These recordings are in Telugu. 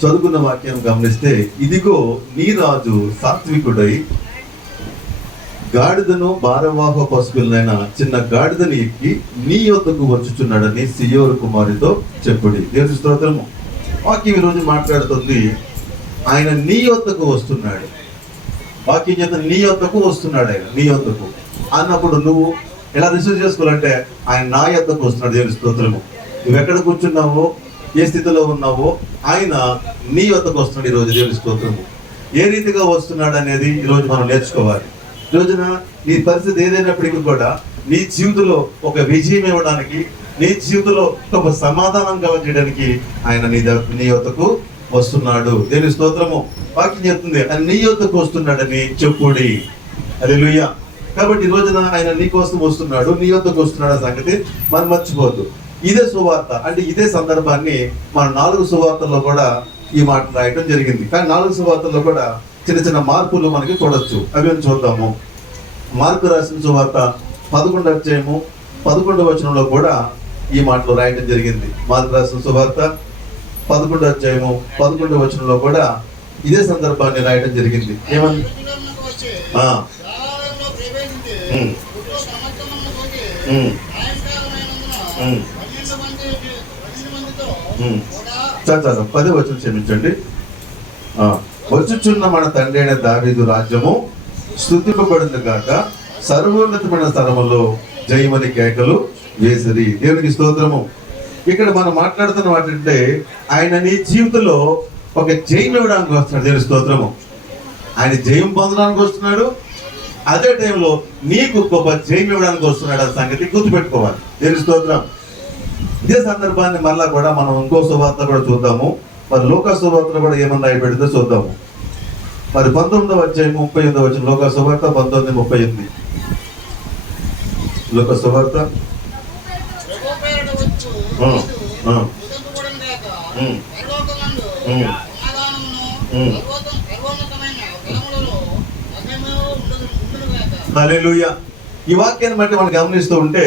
చదువుకున్న వాక్యం గమనిస్తే, ఇదిగో నీ రాజు సాత్వికుడై గాడిదను భారవాహ పశువులైన చిన్న గాడిదని ఎక్కి నీ యొద్దకు వచ్చుచున్నాడని సియోరు కుమారితో చెప్పుడి. దేవుని స్తోత్రము. వాక్యం ఈరోజు మాట్లాడుతుంది, ఆయన నీ యొద్దకు వస్తున్నాడు. వాక్యం చేత నీ యొద్దకు వస్తున్నాడు. ఆయన నీ యొద్దకు అన్నప్పుడు నువ్వు ఎలా రిసీవ్ చేసుకోవాలంటే, ఆయన నా యొద్దకు వస్తున్నాడు. దేవుని స్తోత్రము. నువ్వు ఎక్కడ కూర్చున్నావో, ఏ స్థితిలో ఉన్నావో, ఆయన నీ యొద్దకు వస్తున్నాడు ఈరోజు. దేవుని స్తోత్రము. ఏ రీతిగా వస్తున్నాడు అనేది ఈరోజు మనం నేర్చుకోవాలి. ఈ రోజున నీ పరిస్థితి ఏదైనప్పటికీ కూడా నీ జీవితంలో ఒక విజయం ఇవ్వడానికి, నీ జీవితంలో ఒక సమాధానం కలగజేయడానికి ఆయన నీ యొద్దకు వస్తున్నాడు. దేవుని స్తోత్రము. వాక్యం చెప్తుంది, ఆయన నీ యొద్దకు వస్తున్నాడని చెప్పుడి. హల్లెలూయా. కాబట్టి ఈ రోజున ఆయన నీ కోసం వస్తున్నాడు, నీ యొద్దకు వస్తున్నాడు అనే సంగతి మనం మర్చిపోవద్దు. ఇదే సువార్త, అంటే ఇదే సందర్భాన్ని మన 4 సువార్తల్లో కూడా ఈ మాట రాయటం జరిగింది. కానీ 4 సువార్తల్లో కూడా చిన్న చిన్న మార్పులు మనకి చూడొచ్చు. అవి చూద్దాము. మార్కు రాసిన సువార్త 11వ అధ్యాయము 11వ వచనంలో కూడా ఈ మాటలు రాయటం జరిగింది. మార్కు రాసిన సువార్త 11వ అధ్యాయము 11వ వచనంలో కూడా ఇదే సందర్భాన్ని రాయటం జరిగింది. ఏమని? చాలా 10వ వచనం క్షమించండి. వచ్చుచున్న మన తండ్రి అయిన దావీదు రాజ్యము స్తుతింపబడింది గాక, సర్వోన్నతమైన స్థలములో జయమని కేకలు వేసిరి. దేవునికి స్తోత్రము. ఇక్కడ మనం మాట్లాడుతున్న వాటంటే, ఆయన నీ జీవితంలో ఒక జయం ఇవ్వడానికి వస్తున్నాడు. దేవుని స్తోత్రము. ఆయన జయం పొందడానికి వస్తున్నాడు, అదే టైంలో నీకు గొప్ప జయం ఇవ్వడానికి వస్తున్నాడు. ఆ సంగతి గుర్తుపెట్టుకోవాలి. దేవుని స్తోత్రం. ఇదే సందర్భాన్ని మళ్ళా కూడా మనం ఇంకో సువార్త కూడా చూద్దాము. మరి లోకా సువార్తలో కూడా ఏమన్నా రాయబడిందో చూద్దాము. మరి 19వ అధ్యాయం 38వ వచనం, లోకా సువార్త 19:38. లోకా సువార్త హల్లెలూయా. ఈ వాక్యాన్ని బట్టి మనం గమనిస్తూ ఉంటే,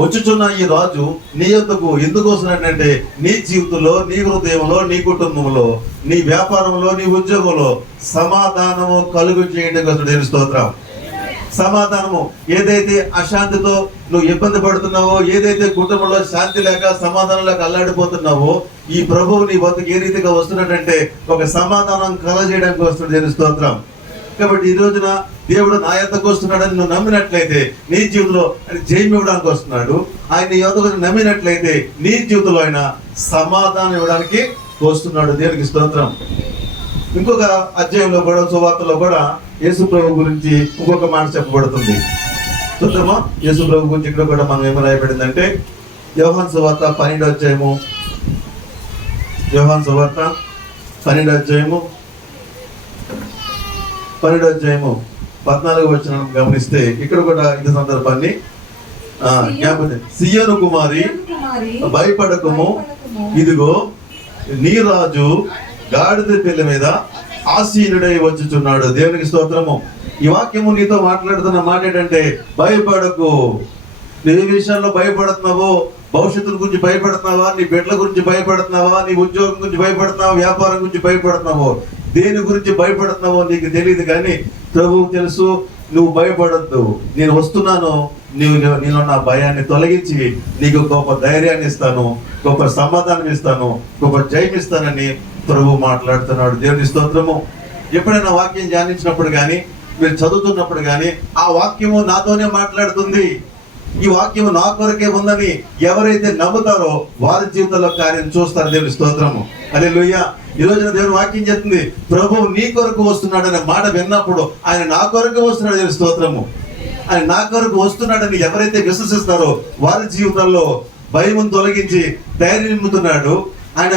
వచ్చుచున్న ఈ రాజు నీ యొద్దకు ఎందుకు వస్తున్నాడంటే, నీ జీవితంలో, నీ హృదయంలో, నీ కుటుంబంలో, నీ వ్యాపారంలో, నీ ఉద్యోగంలో సమాధానము కలుగు చేయడం కోసం. దేవుని స్తోత్రం. సమాధానము. ఏదైతే అశాంతితో నువ్వు ఇబ్బంది పడుతున్నావో, ఏదైతే కుటుంబంలో శాంతి లేక సమాధానం లేక అల్లాడిపోతున్నావో, ఈ ప్రభువు నీ వద్దకు ఏ రీతిగా వస్తున్నాడంటే ఒక సమాధానం కలగజేయడానికి వస్తున్నాడు. దేవుని స్తోత్రం. కాబట్టి ఈ రోజున దేవుడు నా యొద్దకు వస్తున్నాడని నువ్వు నమ్మినట్లయితే నీ జీవితంలో ఆయన జయం ఇవ్వడానికి వస్తున్నాడు. ఆయన నీ యొద్దకు నమ్మినట్లయితే నీ జీవితంలో ఆయన సమాధానం ఇవ్వడానికి వస్తున్నాడు. దేవునికి స్తోత్రం. ఇంకొక అధ్యాయంలో కూడా, సువార్తలో కూడా యేసు ప్రభు గురించి ఇంకొక మాట చెప్పబడుతుంది. చూద్దామా? యేసు ప్రభు గురించి ఇక్కడ కూడా మనం ఏమి రాయబడిందంటే, యోహాను సువార్త 12వ అధ్యాయము, యోహాను సువార్త 12వ అధ్యాయము 14వ వచనం గమనిస్తే, ఇక్కడ కూడా ఇదే సందర్భాన్ని సియోను కుమారి భయపడకము, ఇదిగో నీ రాజు గాడిద పిల్ల మీద ఆసీనుడై వచ్చుచున్నాడు. దేవునికి స్తోత్రము. ఈ వాక్యము నీతో మాట్లాడుతున్న మాట ఏంటంటే, భయపడకు. నువ్వు ఏ విషయాల్లో భయపడుతున్నావో, భవిష్యత్తు గురించి భయపడుతున్నావా, నీ బిడ్డల గురించి భయపడుతున్నావా, నీ ఉద్యోగం గురించి భయపడుతున్నావా, వ్యాపారం గురించి భయపడుతున్నావో, దేని గురించి భయపడుతున్నావో నీకు తెలియదు, కానీ ప్రభువుకు తెలుసు. నువ్వు భయపడద్దు, నేను వస్తున్నాను, నీలో నా భయాన్ని తొలగించి నీకు గొప్ప ధైర్యాన్ని ఇస్తాను, గొప్ప సమాధానం ఇస్తాను, గొప్ప జయం ఇస్తానని ప్రభు మాట్లాడుతున్నాడు. దేవుని స్తోత్రము. ఎప్పుడైనా వాక్యం ధ్యానించినప్పుడు కానీ, మీరు చదువుతున్నప్పుడు కానీ, ఆ వాక్యము నాతోనే మాట్లాడుతుంది. ఈ వాక్యము నా కొరకే ఉందని ఎవరైతే నమ్ముతారో వారి జీవితంలో కార్యం చూస్తారు. దేవుని స్తోత్రము. హల్లెలూయా. ఈ రోజున దేవుని వాక్యం చెప్తుంది, ప్రభువు నీ కొరకు వస్తున్నాడనే మాట విన్నప్పుడు ఆయన నా కొరకు వస్తున్నాడు. దేవుని స్తోత్రము. ఆయన నా కొరకు వస్తున్నాడని ఎవరైతే విశ్వసిస్తారో వారి జీవితాల్లో భయం తొలగించి ధైర్యం నింపుతున్నాడు. ఆయన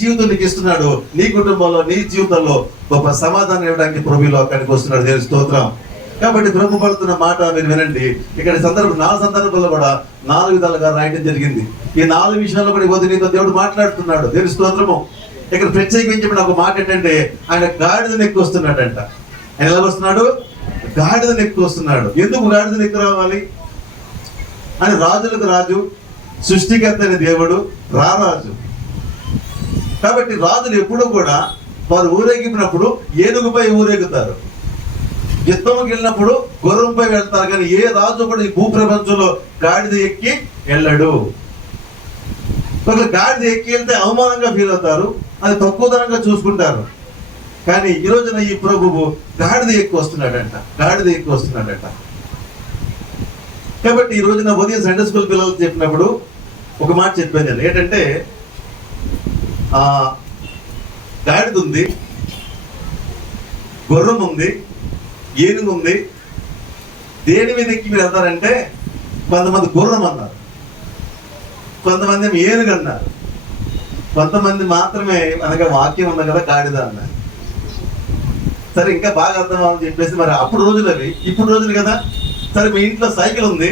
జీవితం నీకు ఇస్తున్నాడు. నీ కుటుంబంలో, నీ జీవితంలో గొప్ప సమాధానం ఇవ్వడానికి ప్రభు లోకానికి వస్తున్నాడు. దేవుని స్తోత్రం. కాబట్టి ప్రభు పడుతున్న మాట మీరు వినండి. ఇక్కడ 4 సందర్భాల్లో కూడా 4 విధాలుగా రాయడం జరిగింది. ఈ 4 విషయాల్లో కూడా నీతో దేవుడు మాట్లాడుతున్నాడు. దేవుని స్తోత్రము. ఇక్కడ ప్రత్యేకించి ఒక మాట ఏంటంటే, ఆయన గాడిద ఎక్కువ వస్తున్నాడంట. ఆయన ఎలా వస్తున్నాడు? గాడిద ఎక్కువ వస్తున్నాడు. ఎందుకు గాడిద ఎక్కువ రావాలి? అని రాజులకు రాజు, సృష్టికర్త అయిన దేవుడు, రారాజు. కాబట్టి రాజులు ఎప్పుడూ కూడా వారు ఊరేగినప్పుడు ఏనుగుపై ఊరేగుతారు, యుద్ధంకి వెళ్ళినప్పుడు గుర్రంపై వెళ్తారు. కానీ ఏ రాజు కూడా ఈ భూప్రపంచంలో గాడిద ఎక్కి వెళ్ళడు. ఒక గాడిద ఎక్కి వెళ్తే అవమానంగా ఫీల్ అవుతారు, అది తక్కువ ధనంగా చూసుకుంటారు. కానీ ఈ రోజున ఈ ప్రభువు గాడిద ఎక్కువ వస్తున్నాడంట, గాడిద ఎక్కువ వస్తున్నాడంట. కాబట్టి ఈ రోజున ఉదయం సండే స్కూల్ పిల్లలకు చెప్పినప్పుడు ఒక మాట చెప్పాను నేను, ఏంటంటే గాడిద ఉంది, గుర్రం ఉంది, ఏనుగు ఉంది. దేని మీద ఎక్కి మీరు వెళ్తారంటే కొంతమంది గుర్రం అన్నారు, కొంతమంది ఏనుగు అన్నారు, కొంతమంది మాత్రమే అనగా వాక్యం ఉంది కదా గాడిద అన్నారు. సరే ఇంకా బాగా అర్థం అవ్వాలని చెప్పేసి మరి అప్పుడు రోజులు అవి, ఇప్పుడు రోజులు కదా. సరే మీ ఇంట్లో సైకిల్ ఉంది,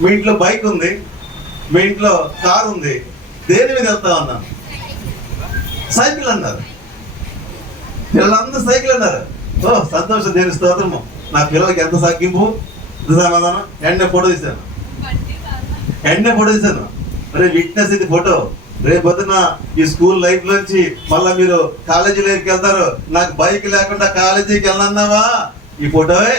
మీ ఇంట్లో బైక్ ఉంది, మీ ఇంట్లో కార్ ఉంది, దేని మీద వెళ్తా ఉన్నాను? సైకిల్ అన్నారు. పిల్లలందరూ సైకిల్ అన్నారు. ఓ సంతోషం, దేని స్తోత్రము. నా పిల్లలకి ఎంత సాగింపు, సమాధానం. ఎండే ఫోటో తీశాను, అరే విట్నెస్ ఇది ఫోటో. రేపు పొద్దున ఈ స్కూల్ లైఫ్ నుంచి మళ్ళీ మీరు కాలేజీ లైఫ్కి వెళ్తారు. నాకు బైక్ లేకుండా కాలేజీకి వెళ్ళన్నావా, ఈ ఫోటోయే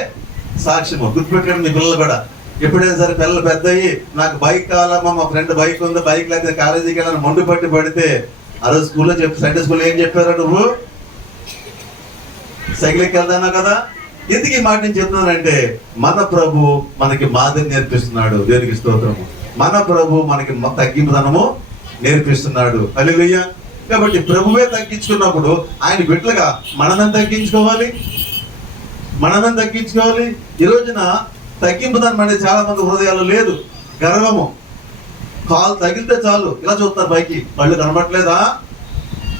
సాక్ష్యము. గుర్తుపెట్టుకోండి మీ పిల్లలు కూడా. ఎప్పుడైనా సరే పిల్లలు పెద్ద అయ్యి నాకు బైక్ కావాలమ్మా, మా ఫ్రెండ్ బైక్ ఉంది, బైక్ లేకపోతే కాలేజీకి వెళ్ళాలని మొండి పట్టి పడితే ఆ రోజు స్కూల్లో సండే స్కూల్లో ఏం చెప్పారు? నువ్వు సైకిల్కి వెళ్తానా కదా. ఎందుకు ఈ మాట నేను చెప్తున్నానంటే మన ప్రభు మనకి మాదిరి నేర్పిస్తున్నాడు. దేవునికి స్తోత్రము. మన ప్రభు మనకి తగ్గింపుదనము నేర్పిస్తున్నాడు. హల్లెలూయా. కాబట్టి ప్రభువే తగ్గించుకున్నప్పుడు ఆయన బిడ్డలుగా మనమేం తగ్గించుకోవాలి. ఈ రోజున తగ్గింపుదనం అనేది చాలా మంది హృదయాల్లో లేదు. గర్వము, కాలు తగిలితే చాలు ఇలా చూస్తారు పైకి, కళ్ళు కనబట్లేదా,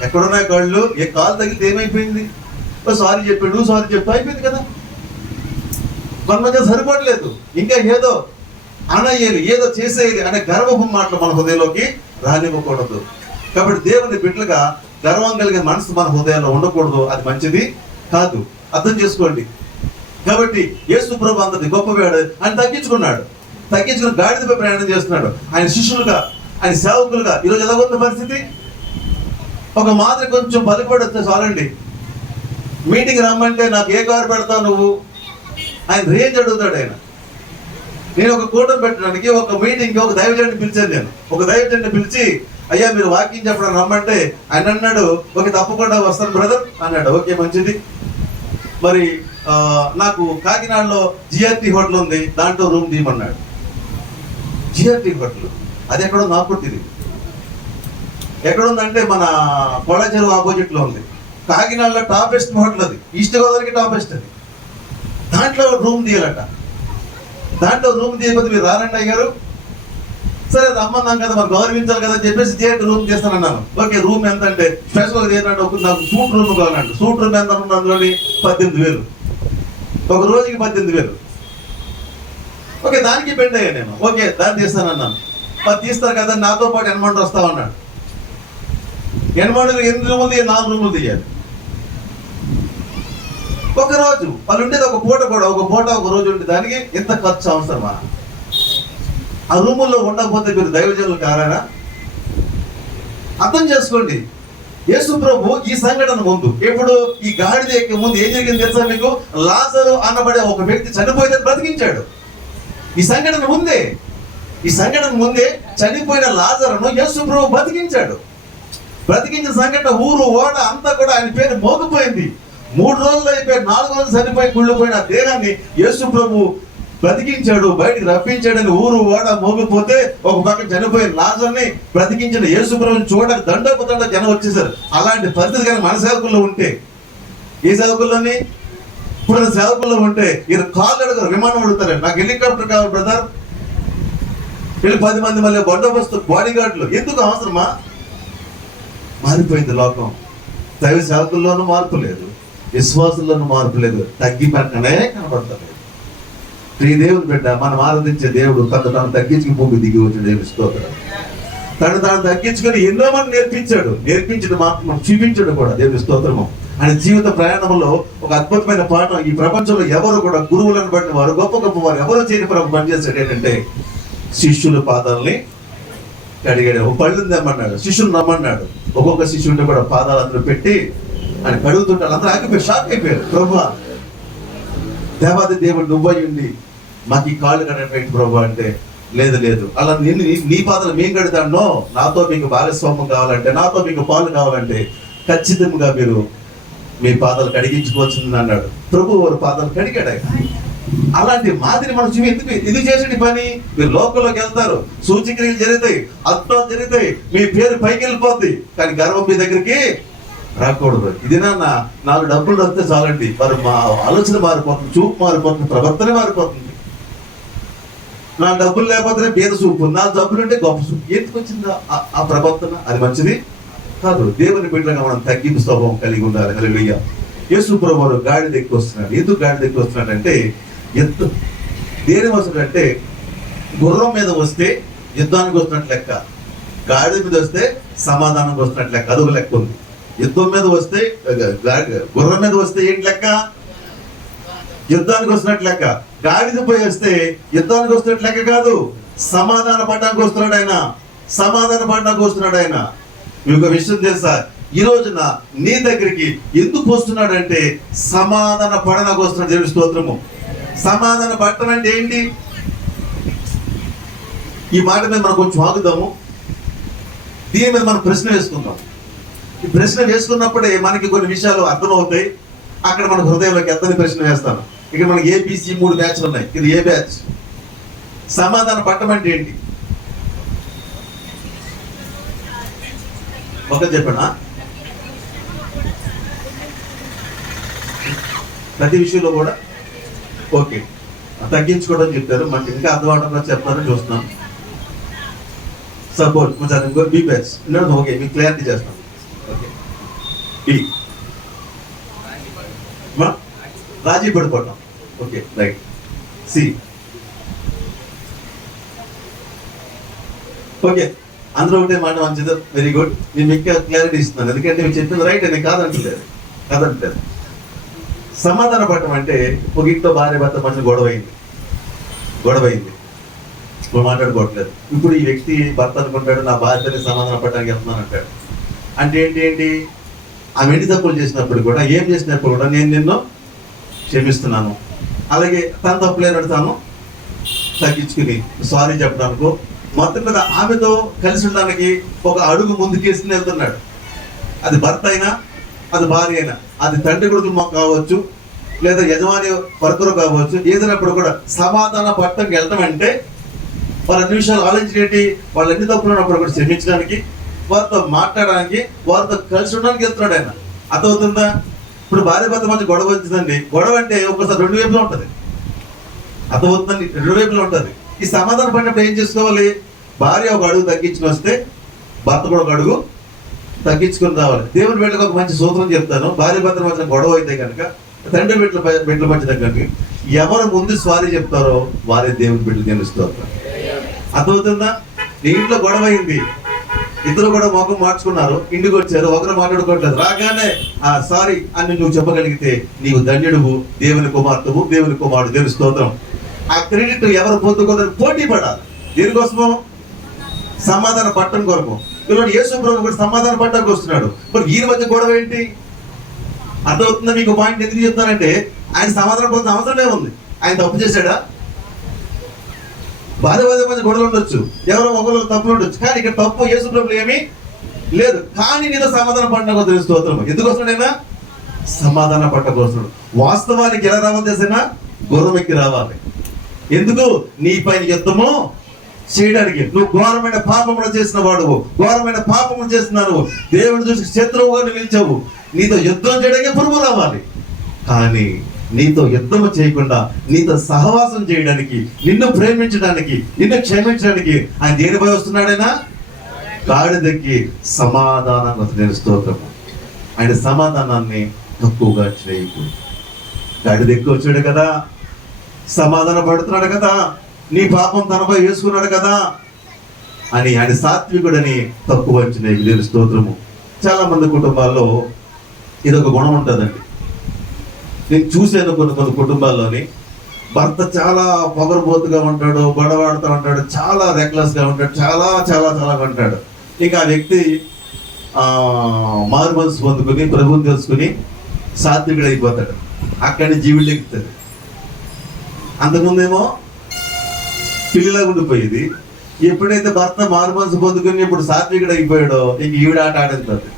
ఎక్కడున్నాయి కళ్ళు, ఏ కాలు తగిలితే ఏమైపోయింది, సారీ చెప్పాడు, నువ్వు సారీ చెప్పు, అయిపోయింది కదా. కొంతమంది సరిపడలేదు, ఇంకా ఏదో అనయ్యేది, ఏదో చేసేది అనే గర్వపు మాటలు మన హృదయంలోకి రానివ్వకూడదు. కాబట్టి దేవుని బిడ్డలుగా గర్వం కలిగే మనసు మన హృదయాల్లో ఉండకూడదు. అది మంచిది కాదు, అర్థం చేసుకోండి. కాబట్టి యేసు ప్రభు అంతటి గొప్పవాడు, ఆయన తగ్గించుకుని గాడిదపై ప్రయాణం చేస్తున్నాడు. ఆయన శిష్యులుగా, ఆయన సేవకులుగా ఈరోజు ఎలా ఉన్న పరిస్థితి? ఒక మాదిరి కొంచెం బలిపడి వస్తే చాలండి, మీటింగ్ రమ్మంటే నాకు ఏ కారు పెడతావు నువ్వు, ఆయన రేంజ్ అడుగుతాడు. ఆయన నేను ఒక కూటమి పెట్టడానికి ఒక మీటింగ్కి ఒక దైవజనుడిని పిలిచాను. నేను ఒక దైవజనుడిని పిలిచి, అయ్యా మీరు వాకింగ్ చెప్పడం రమ్మంటే ఆయన అన్నాడు, ఓకే తప్పకుండా వస్తాను బ్రదర్ అన్నాడు. ఓకే మంచిది. మరి నాకు కాకినాడలో జిఆర్టీ హోటల్ ఉంది, దాంట్లో రూమ్ తీయమన్నాడు. జిఆర్టీ హోటల్ అది ఎక్కడో నాకు కూడా తెలియదు. ఎక్కడుందంటే మన కొళచెరువు ఆపోజిట్లో ఉంది. కాకినాడలో టాపెస్ట్ హోటల్ అది, ఈస్ట్ గోదావరికి టాపెస్ట్ అది. దాంట్లో రూమ్ తీయాలట. దాంట్లో రూమ్ తీయకపోతే మీరు రారండి అయ్యారు. సరే రమ్మన్నాం కదా, మరి గౌరవించాలి కదా అని చెప్పేసి జిఆర్టీ రూమ్ చేస్తానన్నాను. ఓకే రూమ్ ఎంత అంటే స్పెషల్గా ఏంటంటే నాకు సూట్ రూమ్ కావాలంటే, సూట్ రూమ్ ఎంత ఉంటుంది అందులోని 18,000, ఒక రోజుకి 18,000. ఓకే దానికి బెండ్ అయ్యా నేను. ఓకే దాన్ని తీస్తానన్నాను. మరి తీస్తారు కదా, నాతో పాటు ఎనమండి వస్తామన్నాడు. ఎనమండి 8 రూములు 4 రూములు తీయాలి. ఒక రోజు వాళ్ళు ఉండేది ఒక పూట కూడా, ఒక రోజు ఉండే దానికి ఎంత ఖర్చు అవసరమా? ఆ రూముల్లో ఉండకపోతే మీరు దైవజనులు కారారా? అర్థం చేసుకోండి. యేసు ప్రభు ఈ సంఘటన ముందు, ఎప్పుడు ఈ గాడిద ఎక్కే ముందు ఏం జరిగింది తెలుసా మీకు? లాజరు అనబడే ఒక వ్యక్తి చనిపోయిన బ్రతికించాడు. ఈ సంఘటన ముందే చనిపోయిన లాజరును యేసు ప్రభు బతికించాడు. బ్రతికించిన సంఘటన ఊరు ఓడ అంతా కూడా ఆయన పేరు మోగిపోయింది. 3 రోజులు అయిపోయి 4 రోజులు చనిపోయి కుళ్ళిపోయిన దేహాన్ని యేసు ప్రభు బ్రతికించాడు, బయటికి రప్పించాడని ఊరు ఓడ మోగిపోతే ఒక పక్క చనిపోయిన లాజర్ని బ్రతికించిన యేసు ప్రభుని చూడక దండోపదండ జనం వచ్చేసారు. అలాంటి పరిస్థితి కానీ మన సేవకుల్లో ఉంటే, ఏ సేవకుల్లోని ఇప్పుడు సేవకుల్లో ఉంటే ఈయన కాళ్ళు అడగరు, విమానం అడుగుతారు. నాకు హెలికాప్టర్ కావాలి బ్రదర్, వీళ్ళు 10 మంది మళ్ళీ బందోబస్తు బాడీ గార్డులు. ఎందుకు అవసరమా? మారిపోయింది లోకం. దైవ సేవకుల్లోనూ మార్పు లేదు, విశ్వాసుల్లోనూ మార్పు లేదు, తగ్గిపోకనే కనబడతలేదు. ఈ దేవుని బిడ్డ, మనం ఆరాధించే దేవుడు తను తగ్గించుకుని భూమి దిగి వచ్చిన దేవుని స్తోత్రం. తను తగ్గించుకొని ఎన్నో మంది నేర్పించడం మాత్రం చూపించడం కూడా దేవుని స్తోత్రము. ఆయన జీవిత ప్రయాణంలో ఒక అద్భుతమైన పాఠం. ఈ ప్రపంచంలో ఎవరు కూడా గురువులను బట్టిన వారు, గొప్ప వారు ఎవరు చేయని ప్రభు పనిచేస్తాడు ఏంటంటే శిష్యుల పాదాలని కడిగాడు. ఒక పళ్ళుని తెమ్మన్నాడు, శిష్యుని రమ్మన్నాడు. ఒక్కొక్క శిష్యుడిని కూడా పాదాలు అందరూ పెట్టి ఆయన కడుగుతుంటాడు. అందరూ ఆగిపోయి షాక్ అయిపోయారు. ప్రభువా, దేవాది దేవుడు నువ్వై ఉండి మాకు ఈ కాళ్ళు కడగండి ప్రభు అంటే, లేదు లేదు, అలా నిన్ను నీ పాదాలు మేము కడతానో, నాతో మీకు భాగస్వామ్యం కావాలంటే, నాతో మీకు పాలు కావాలంటే ఖచ్చితంగా మీరు మీ పాదాలు కడిగించుకోవచ్చుంది అన్నాడు. ప్రభు వారు పాదాలు కడిగాడు ఆయన. అలాంటి మాదిరి మనం ఎందుకు చేసేటి పని? మీరు లోకంలోకి వెళ్తారు, సూచక్రియలు జరుగుతాయి, అద్భుతాలు జరుగుతాయి, మీ పేరు పైకి వెళ్ళిపోద్ది, కానీ గర్వం మీ దగ్గరికి రాకూడదు. ఇది నాలుగు డబ్బులు వస్తే చాలండి, మరి మా ఆలోచన మారిపోతుంది, చూపు మారిపోతుంది, ప్రవర్తన మారిపోతుంది. నా డబ్బులు లేకపోతే పేద చూపు, నా డబ్బులు ఉంటే గొప్ప చూపు. ఎందుకు వచ్చిందా ఆ ప్రవర్తన? అది మంచిది కాదు. దేవుని బిడ్డగా మనం తగ్గింపు స్వభావం కలిగి ఉండాలి. హల్లెలూయా. యేసు ప్రభువు గాడిద ఎక్కి వస్తున్నాడు. ఎందుకు గాడిద ఎక్కి వస్తున్నాడు అంటే, దేని వస్తున్నాడంటే, గుర్రం మీద వస్తే యుద్ధానికి వస్తున్నట్టు లెక్క, గాడిద మీద వస్తే సమాధానంగా వస్తున్నట్టు లెక్క. అదొక లెక్క ఉంది. యుద్ధం మీద వస్తే, గుర్రం మీద వస్తే ఏంటి లెక్క? యుద్ధానికి వస్తున్నట్టు లెక్క. గాడిద పోయి వస్తే యుద్ధానికి వస్తున్నట్టు లెక్క కాదు, సమాధాన పడడానికి వస్తున్నాడు ఆయన. సమాధాన పడడానికి వస్తున్నాడు ఆయన. మీకు విషయం తెలుసా? ఈ రోజున నీ దగ్గరికి ఎందుకు వస్తున్నాడంటే సమాధాన పడడానికి వస్తున్నాడు. దేవుని స్తోత్రము. సమాధాన పడటం అంటే ఏంటి? ఈ మాట మీద మనం కొంచెం ఆగుదాము. దీని మీద మనం ప్రశ్న వేసుకుందాం. ఈ ప్రశ్న వేసుకున్నప్పుడే మనకి కొన్ని విషయాలు అర్థమవుతాయి. అక్కడ మన హృదయంలోకి ఎంతని ప్రశ్న వేస్తాను. ఇక్కడ మనకి ఏబిసి 3 బ్యాచ్లు ఉన్నాయి. ఇది ఏ బ్యాచ్? సమాధాన పట్టం అంటే ఏంటి? ఒక చెప్పనా? ప్రతి విషయంలో కూడా ఓకే తగ్గించుకోవడం చెప్తారు, మనకి ఇంకా అర్థమవడంలో చెప్తారని చూస్తున్నాం. సపోజ్ కొంచెం బి బ్యాచ్ ఓకే, మీకు క్లారిటీ చేస్తాం. ఓకే, బి రాజీ పడిపోవటం. Okay, right. సి ఓకే, అందరూ ఒకటే మాట, మంచిది, వెరీ గుడ్. నేను మీకు క్లారిటీ ఇస్తున్నాను, ఎందుకంటే మీరు చెప్పింది రైట్ అని కాదంటలేదు. సమాధాన పడటం అంటే, ఒక ఇంట్లో భార్య భర్త మధ్య గొడవైంది, ఇప్పుడు మాట్లాడుకోవట్లేదు. ఇప్పుడు ఈ వ్యక్తి భర్త అనుకుంటాడు, నా భార్యని సమాధాన పడడానికి వెళ్తున్నాను అంటాడు. అంటే ఏంటి? ఆమె ఎన్ని తప్పులు చేసినప్పుడు కూడా, ఏం చేసినప్పుడు కూడా నేను నిన్ను క్షమిస్తున్నాను, అలాగే తన తప్పులేనట్టు తాను తగ్గించుకుని సారీ చెప్పడానికి, మొత్తం మీద ఆమెతో కలిసి ఉండడానికి ఒక అడుగు ముందుకేసుకుని వెళ్తున్నాడు. అది భర్త అయినా, అది భార్య అయినా, అది తండ్రి కొడుకు కావచ్చు, లేదా యజమాని వర్కరు కావచ్చు, ఏదైనప్పుడు కూడా సమాధాన పట్టణకి వెళ్ళడం అంటే వాళ్ళ అన్ని విషయాలు ఆలోచించేటి, వాళ్ళు ఎన్ని తప్పులు ఉన్నప్పుడు కూడా క్షమించడానికి, వారితో మాట్లాడడానికి, వారితో కలిసి ఉండడానికి వెళ్తున్నాడు ఆయన. అర్థమవుతుందా? ఇప్పుడు భార్య భర్త మధ్య గొడవ వచ్చిందండి. గొడవ అంటే ఒక్కసారి 2 వైపులో ఉంటుంది. అర్థమవుతుందండి, 2 వైపులో ఉంటుంది. ఈ సమాధానం పడినప్పుడు ఏం చేసుకోవాలి? భార్య ఒక అడుగు తగ్గించుకుని వస్తే భర్త కూడా ఒక అడుగు తగ్గించుకుని రావాలి. దేవుని బిడ్డలకు ఒక మంచి సూత్రం చెప్తాను. భార్య భర్త మధ్య గొడవ అయితే కనుక, తండ్రి బిడ్డల మధ్య దగ్గరికి ఎవరు ముందు సారీ చెప్తారో వారే దేవుని బిడ్డలు గెలుస్తారు. అర్థమవుతుందా? నీ ఇంట్లో గొడవ అయింది, ఇద్దరు కూడా మొఖం మార్చుకున్నారు, ఇంటికి వచ్చారు, ఒకరు మాట్లాడుకోవట్లేదు, రాగానే సారీ అని నువ్వు చెప్పగలిగితే నీవు ధన్యుడువు, దేవుని కుమార్తెవు, దేవుని కుమారుడు. దేవుని స్తోత్రం. ఆ క్రెడిట్ ఎవరు పొందుకోదని పోటీ పడాలి. దీనికోసము సమాధాన పట్టడం కొరకు. ఇలా యేసు ప్రభువు కూడా సమాధాన పట్టడానికి వస్తున్నాడు. మరి వీరి మధ్య గొడవ ఏంటి? అర్థమవుతుందా మీకు పాయింట్? ఎందుకు చెప్తానంటే, ఆయన సమాధానం పొందిన అవసరమే ఉంది. ఆయన తప్పు చేశాడా? భార్య మధ్య గొడవలు ఉండొచ్చు, ఎవరో ఒకరు తప్పులు ఉండొచ్చు, కానీ ఇక్కడ తప్పు యేసు ప్రభువులో ఏమీ లేదు. కానీ నీతో సమాధానం పట్టడం తెలుసు. స్తోత్రం. ఎందుకు వస్తున్నాడైనా? సమాధాన పట్టడం వస్తున్నాడు. వాస్తవానికి ఎలా రావాలి తెలిసినా? గుర్రం ఎక్కి రావాలి. ఎందుకు? నీ పైన యుద్ధము చేయడానికి. నువ్వు ఘోరమైన పాపములు చేసిన వాడువు, ఘోరమైన పాపములు చేస్తున్నావు, దేవుని చూసి శత్రువుగా నిలిచావు. నీతో యుద్ధం చేయడానికి పురుగు రావాలి. కానీ నీతో యుద్ధము చేయకుండా నీతో సహవాసం చేయడానికి, నిన్ను ప్రేమించడానికి, నిన్ను క్షమించడానికి ఆయన దేనిపై వస్తున్నాడైనా? గాడిదకి సమాధానం స్తోత్రము. ఆయన సమాధానాన్ని తక్కువగా చేయకు. గాడిద ఎక్కువ వచ్చాడు కదా, సమాధాన పడుతున్నాడు కదా, నీ పాపం తనపై వేసుకున్నాడు కదా అని ఆయన సాత్వికుడని తక్కువ వచ్చినాయి. దేవుని స్తోత్రము. చాలా మంది కుటుంబాల్లో ఇదొక గుణం ఉంటుందండి. నేను చూశాను కొన్ని కుటుంబాల్లోని భర్త చాలా పొగరబోతుగా ఉంటాడు, గొడవాడుతూ ఉంటాడు, చాలా రెక్లెస్ గా ఉంటాడు, చాలా చాలా చాలా ఉంటాడు. ఇక ఆ వ్యక్తి మారు మనసు పొందుకుని ప్రభువుని తెలుసుకుని సాత్వికుడు అయిపోతాడు. అక్కడి జీవులు ఎక్కుతుంది. అంతకుముందేమో పిల్లిలాగా ఉండిపోయేది. ఎప్పుడైతే భర్త మారు మనసు పొందుకుని ఇప్పుడు సాత్వికుడు అయిపోయాడో ఇంక ఈవిడ ఆట ఆడేస్తుంది.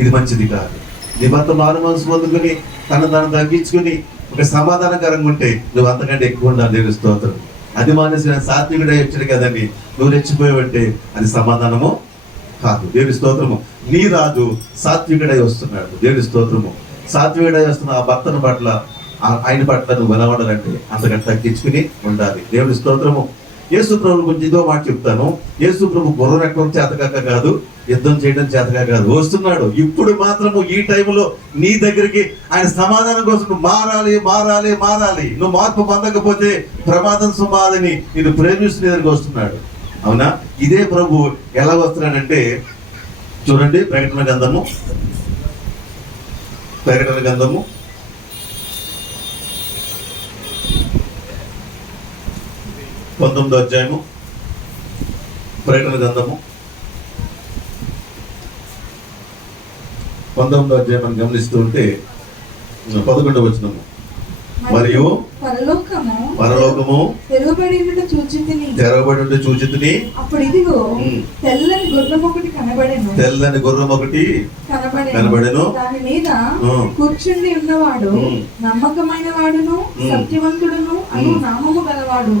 ఇది మంచిది కాదు. నీ భర్త మారు మనసు పొందుకుని తను తగ్గించుకుని ఒక సమాధానకరంగా ఉంటే నువ్వు అంతకంటే ఎక్కువ ఉండాలి. దేవుని స్తోత్రం. అది మానేసి నేను సాత్వికుడై వచ్చాడు కదండి, నువ్వు రెచ్చిపోయావంటే అది సమాధానము కాదు. దేవుని స్తోత్రము. నీ రాజు సాత్వికుడై వస్తున్నాడు. దేవుని స్తోత్రము. సాత్వికుడై వస్తున్న ఆ భర్తను పట్ల ఆయన పట్ల నువ్వు వెలవడాలంటే అంతకంటే తగ్గించుకుని ఉండాలి. దేవుని స్తోత్రము. యేసు ప్రభు గురించి ఇదో మాట చెప్తాను. యేసు ప్రభు గుర్రం ఎక్కడం చేతకాక కాదు, యుద్ధం చేయడం చేతకాక కాదు, వస్తున్నాడు. ఇప్పుడు మాత్రము ఈ టైంలో నీ దగ్గరికి ఆయన సమాధానం కోసం నువ్వు మారాలి మారాలి మారాలి. నువ్వు మార్పు పొందకపోతే ప్రమాదం సుమాదని నేను ప్రేమిస్తున్న దగ్గరికి వస్తున్నాడు. అవునా? ఇదే ప్రభు ఎలా వస్తున్నాడంటే చూడండి, ప్రకటన గ్రంథము 19వ అధ్యాయము, ప్రకటన గ్రంథము 19వ అధ్యాయం గమనిస్తూ ఉంటే 11వ వచనము, మరియు పరలోకము తెరవబడి ఉంటే చూచితిని. అప్పుడు ఇదిగో తెల్లని గుర్రం ఒకటి కనబడెను. దాని మీద కూర్చుండి ఉన్నవాడు నమ్మకమైన వాడును సత్యవంతుడును అను నామము గలవాడు.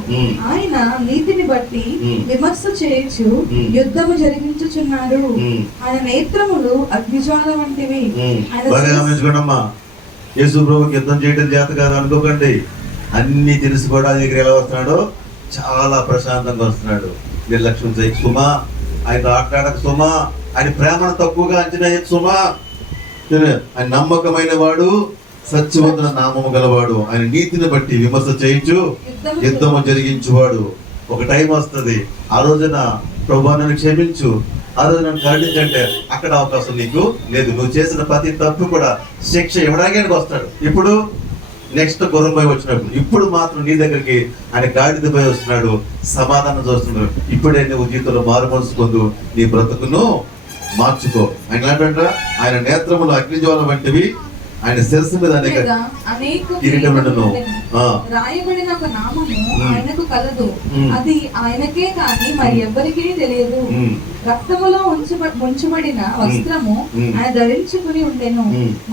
ఆయన నీతిని బట్టి విమర్శ చేయొచ్చు యుద్ధము జరిగించుచున్నాడు. ఆయన నేత్రములు అగ్నిజ్వాల వంటివి. యేసు ప్రభుకి యుద్ధం చేయడం చేత కాదు అనుకోకండి. అన్ని తెలిసి కూడా దగ్గర ఎలా వస్తున్నాడో చాలా ప్రశాంతంగా వస్తున్నాడు. నిర్లక్ష్యం చేయకు సుమా, ఆయన ఆటలాడక సుమా, ఆయన ప్రేమను తక్కువగా అంచనా చేయకు సుమా. ఆయన నమ్మకమైన వాడు, సత్యవంతుల నామము గలవాడు, ఆయన నీతిని బట్టి విమర్శ చేయించు యుద్ధము జరిగించువాడు. ఒక టైం వస్తుంది, ఆ రోజున ప్రభువా నన్ను క్షమించు, ఆ రోజు నన్ను ఖండించంటే అక్కడ అవకాశం నీకు లేదు. నువ్వు చేసిన ప్రతి తప్పు కూడా శిక్ష ఇవ్వడానికి వస్తాడు. ఇప్పుడు నెక్స్ట్ గుర్రంపై వచ్చినప్పుడు ఇప్పుడు మాత్రం నీ దగ్గరికి ఆయన గాడిదపై వస్తున్నాడు, సమాధానం చూస్తున్నాడు. ఇప్పుడే నువ్వు జీవితంలో మారు మనసు పొందు, నీ బ్రతుకును మార్చుకో. ఆయన ఏంటంటే ఆయన నేత్రములు అగ్నిజ్వాల వంటివి, ఆయన శిరస్సు మీద అనేక కిరీటములను రాయబడిన ఒక నామము ఆయనకు కలదు, అది ఆయనకే కాని మరి ఎవ్వరికీ తెలియదు. రక్తములో ముంచబడిన వస్త్రము ఆయన ధరించుకుని ఉండెను,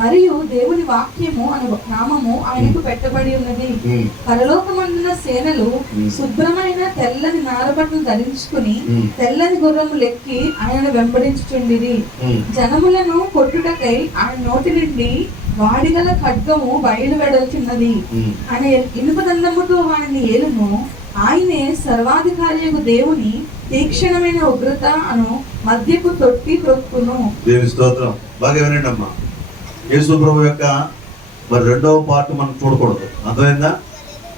మరియు దేవుని వాక్యము అనే నామము ఆయనకు పెట్టబడి ఉన్నది. పరలోకమందున సేనలు శుభ్రమైన తెల్లని నారబట్టలు ధరించుకుని తెల్లని గుర్రము లెక్కి ఆయన వెంబడించుచుండిరి. జనములను కొట్టుటకై ఆయన నోటి నుండి వాడిగల ఖడ్గము బయలు వెడల్చున్నది. ఆయన ఇనుపదండముతో వాడిని ఏలును. ఆయనే సర్వాధికారియకు దేవుని తీక్షణమైన ఉగ్రత అను మధ్యకు తొట్టి త్రొక్కును. దేవుని స్తోత్రం. బాగా వినండి అమ్మా. యేసు ప్రభు యొక్క మరి రెండవ పార్ట్ మనం చూడకూడదు, అర్థమైందా?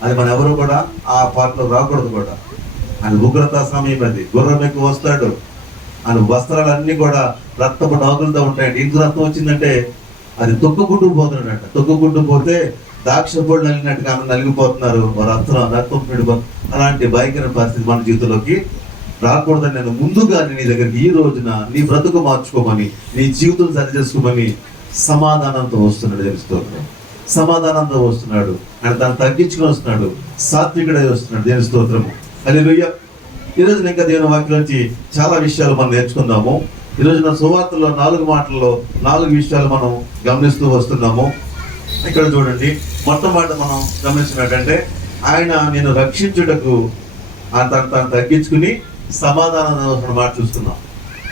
అది మన ఎవరు కూడా ఆ పార్ట్ లో రాకూడదు కూడా. ఆయన ఉగ్రత సమయం అది. గుర్రం ఎక్కువ వస్తాడు, ఆయన వస్త్రాలన్నీ కూడా రక్తపు డాగులతో ఉంటాయండి. ఇంత రక్తం వచ్చిందంటే అది తొక్కుకుంటూ పోతున్నాడట. తొక్కుకుంటూ పోతే ద్రాక్ష పొడి నలిగినట్టుగా నలిగిపోతున్నారు, రక్తం పిడిపో. అలాంటి భయంకర పరిస్థితి మన జీవితంలోకి రాకూడదని నేను ముందుగా నీ దగ్గరికి ఈ రోజున నీ బ్రతుకు మార్చుకోమని, నీ జీవితం సరి చేసుకోమని సమాధానంతో వస్తున్నాడు. తెలుస్తోంది, సమాధానంతో వస్తున్నాడు. ఆయన తను తగ్గించుకొని వస్తున్నాడు, సాత్వికుడై వస్తున్నాడు. దేవుని స్తోత్రము. హల్లెలూయా. ఈరోజు ఇంకా దేవుని వాక్యం నుంచి చాలా విషయాలు మనం నేర్చుకుందాము. ఈరోజు నా సువార్తలో 4 మాటల్లో 4 విషయాలు మనం గమనిస్తూ వస్తున్నాము. ఇక్కడ చూడండి, మొట్టమొదటి మనం గమనించినట్టంటే ఆయన నేను రక్షించుటకు తను తగ్గించుకుని సమాధానం మాట చూస్తున్నాం.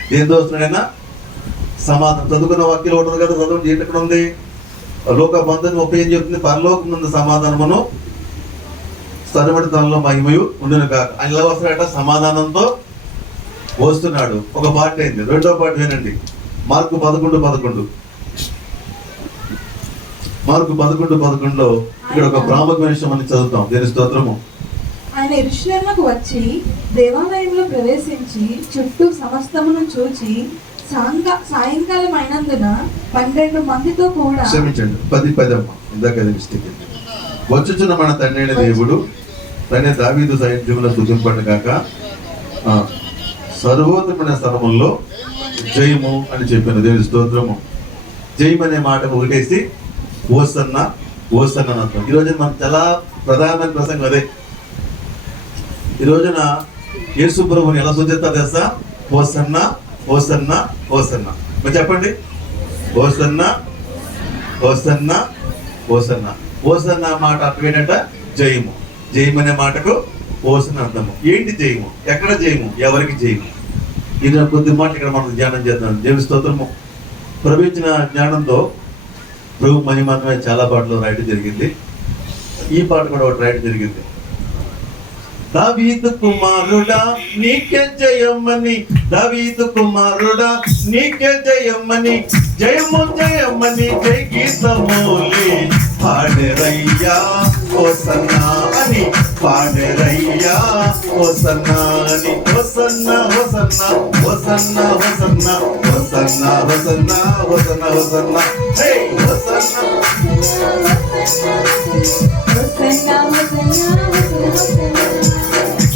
దేంతో వస్తున్నాడైనా సమాధానం. చదువుకున్న వాక్యం ఉంటుంది కదా, చదువు ఎక్కడ ఉంది? లోక 19:30 ఏం చెప్తుంది? పరలోకం నుండి సమాధానమును స్థిరపడి తనలో మహిమయు ఉండును కాక. ఆయన ఎలా వస్తున్నాడట? సమాధానంతో వస్తున్నాడు. ఒక పార్ట్ అయింది. రెండో పార్ట్ వినండి. మార్కు 11:11 ఇక్కడ ఒక ప్రాముఖ్యమైన విషయం అని చదువుతాం. దేని స్తోత్రము. ఆయన యెరూషలేముకు వచ్చి దేవాలయంలో ప్రవేశించి చుట్టూ సమస్తమును చూచి సాయంకాలం అయినందున 12 మందితో కూడా క్షమించండి 10 ఇందాక మిస్టేక్. వచ్చుచున్న మన తండ్రి అయిన దేవుడు తనే దావీదు సైన్యంలో స్తుతింపండు గాక. సర్వోత్తమైన స్థలముల్లో జయము అని చెప్పిన దేవుని స్తోత్రము. జయం అనే మాట ఒకటేసి ఓసన్న ఓసన్న అని అర్థం. ఈ రోజున మనం చాలా ప్రధానమైన ప్రసంగం అదే. ఈ రోజున యేసు ప్రభువుని ఎలా సూచిస్తారు తెలుసా? ఓసన్న ఓసన్న ఓసన్న. మరి చెప్పండి, ఓసన్న ఓసన్న ఓసన్న. ఓసన్న మాట అర్థం ఏంటంట? జయము. జయము అనే మాటకు ఓసన్న అర్థము. ఏంటి జయము? ఎక్కడ జయము? ఎవరికి జయము? ఇది కొద్ది మాట ఇక్కడ మనం ధ్యానం చేద్దాం. దేవుని స్తోత్రము. ప్రభు ఇచ్చిన జ్ఞానంతో ప్రభు మహిమాత్మే చాలా పాటలు రాయడం జరిగింది. ఈ పాట కూడా ఒకటి రాయడం జరిగింది. దావీదు కుమారుడా నీకే జయమ్మని, దావీదు కుమారుడా నీకే జయమ్మని, జయము జయమ్మని జయ గీతమూలి పాడెరయ్యా ఓసన్నా అని, పాడెరయ్యా ఓసన్నా అని. ఓసన్న ఓసన్న ఓసన్న ఓసన్న ఓసన్న ఓసన్న ఓసన్న ఓసన్న హే ఓసన్న.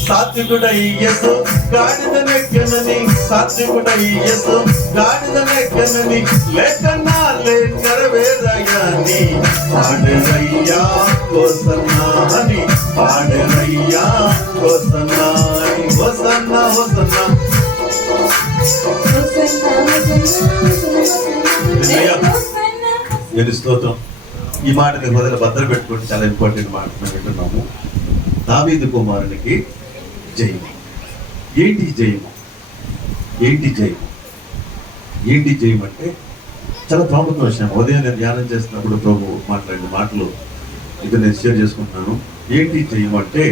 సాత్వికుడయ్యసు గాడిదనెక్కనని, సాత్వికుడయ్యసు గాడిదనెక్కనని, లేకన్నా నెరవేరయ్యాని, పాడెరయ్యా ఓసన్నా అని, పాడెరయ్యా ఓసన్నా అని. ఓసన్న ఓసన్న. నేను స్తోత్రం. ఈ మాట మీరు మొదలు భద్ర పెట్టుకోండి, చాలా ఇంపార్టెంట్ మాట మేము వింటున్నాము. దావీదు కుమారునికి జయము. ఏంటి జయము? ఏంటి జయము? ఏంటి జయం అంటే చాలా ప్రాముఖ్యమైన విషయం. ఉదయం నేను ధ్యానం చేస్తున్నప్పుడు ప్రభు మాట్లాడిన మాటలు ఇది నేను షేర్ చేసుకుంటున్నాను. ఏంటి జయం అంటే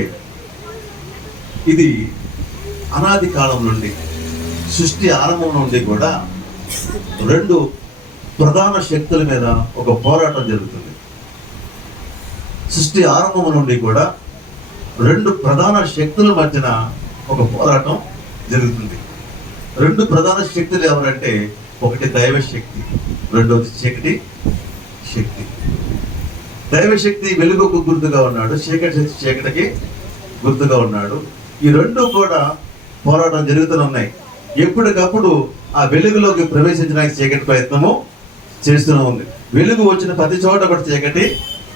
ఇది అనాది కాలం నుండి, సృష్టి ఆరంభం నుండి కూడా రెండు ప్రధాన శక్తుల మీద ఒక పోరాటం జరుగుతుంది. సృష్టి ఆరంభం నుండి కూడా రెండు ప్రధాన శక్తుల మధ్యన ఒక పోరాటం జరుగుతుంది. రెండు ప్రధాన శక్తులు ఎవరంటే, ఒకటి దైవ శక్తి, రెండవది చీకటి శక్తి. దైవశక్తి వెలుగుకు గుర్తుగా ఉన్నాడు, చీకటి శక్తి చీకటికి గుర్తుగా ఉన్నాడు. ఈ రెండు కూడా పోరాటం జరుగుతూనే ఉన్నాయి. ఎప్పటికప్పుడు ఆ వెలుగులోకి ప్రవేశించడానికి చీకటి ప్రయత్నము చేస్తూనే ఉంది. వెలుగు వచ్చిన ప్రతి చోట కూడా చీకటి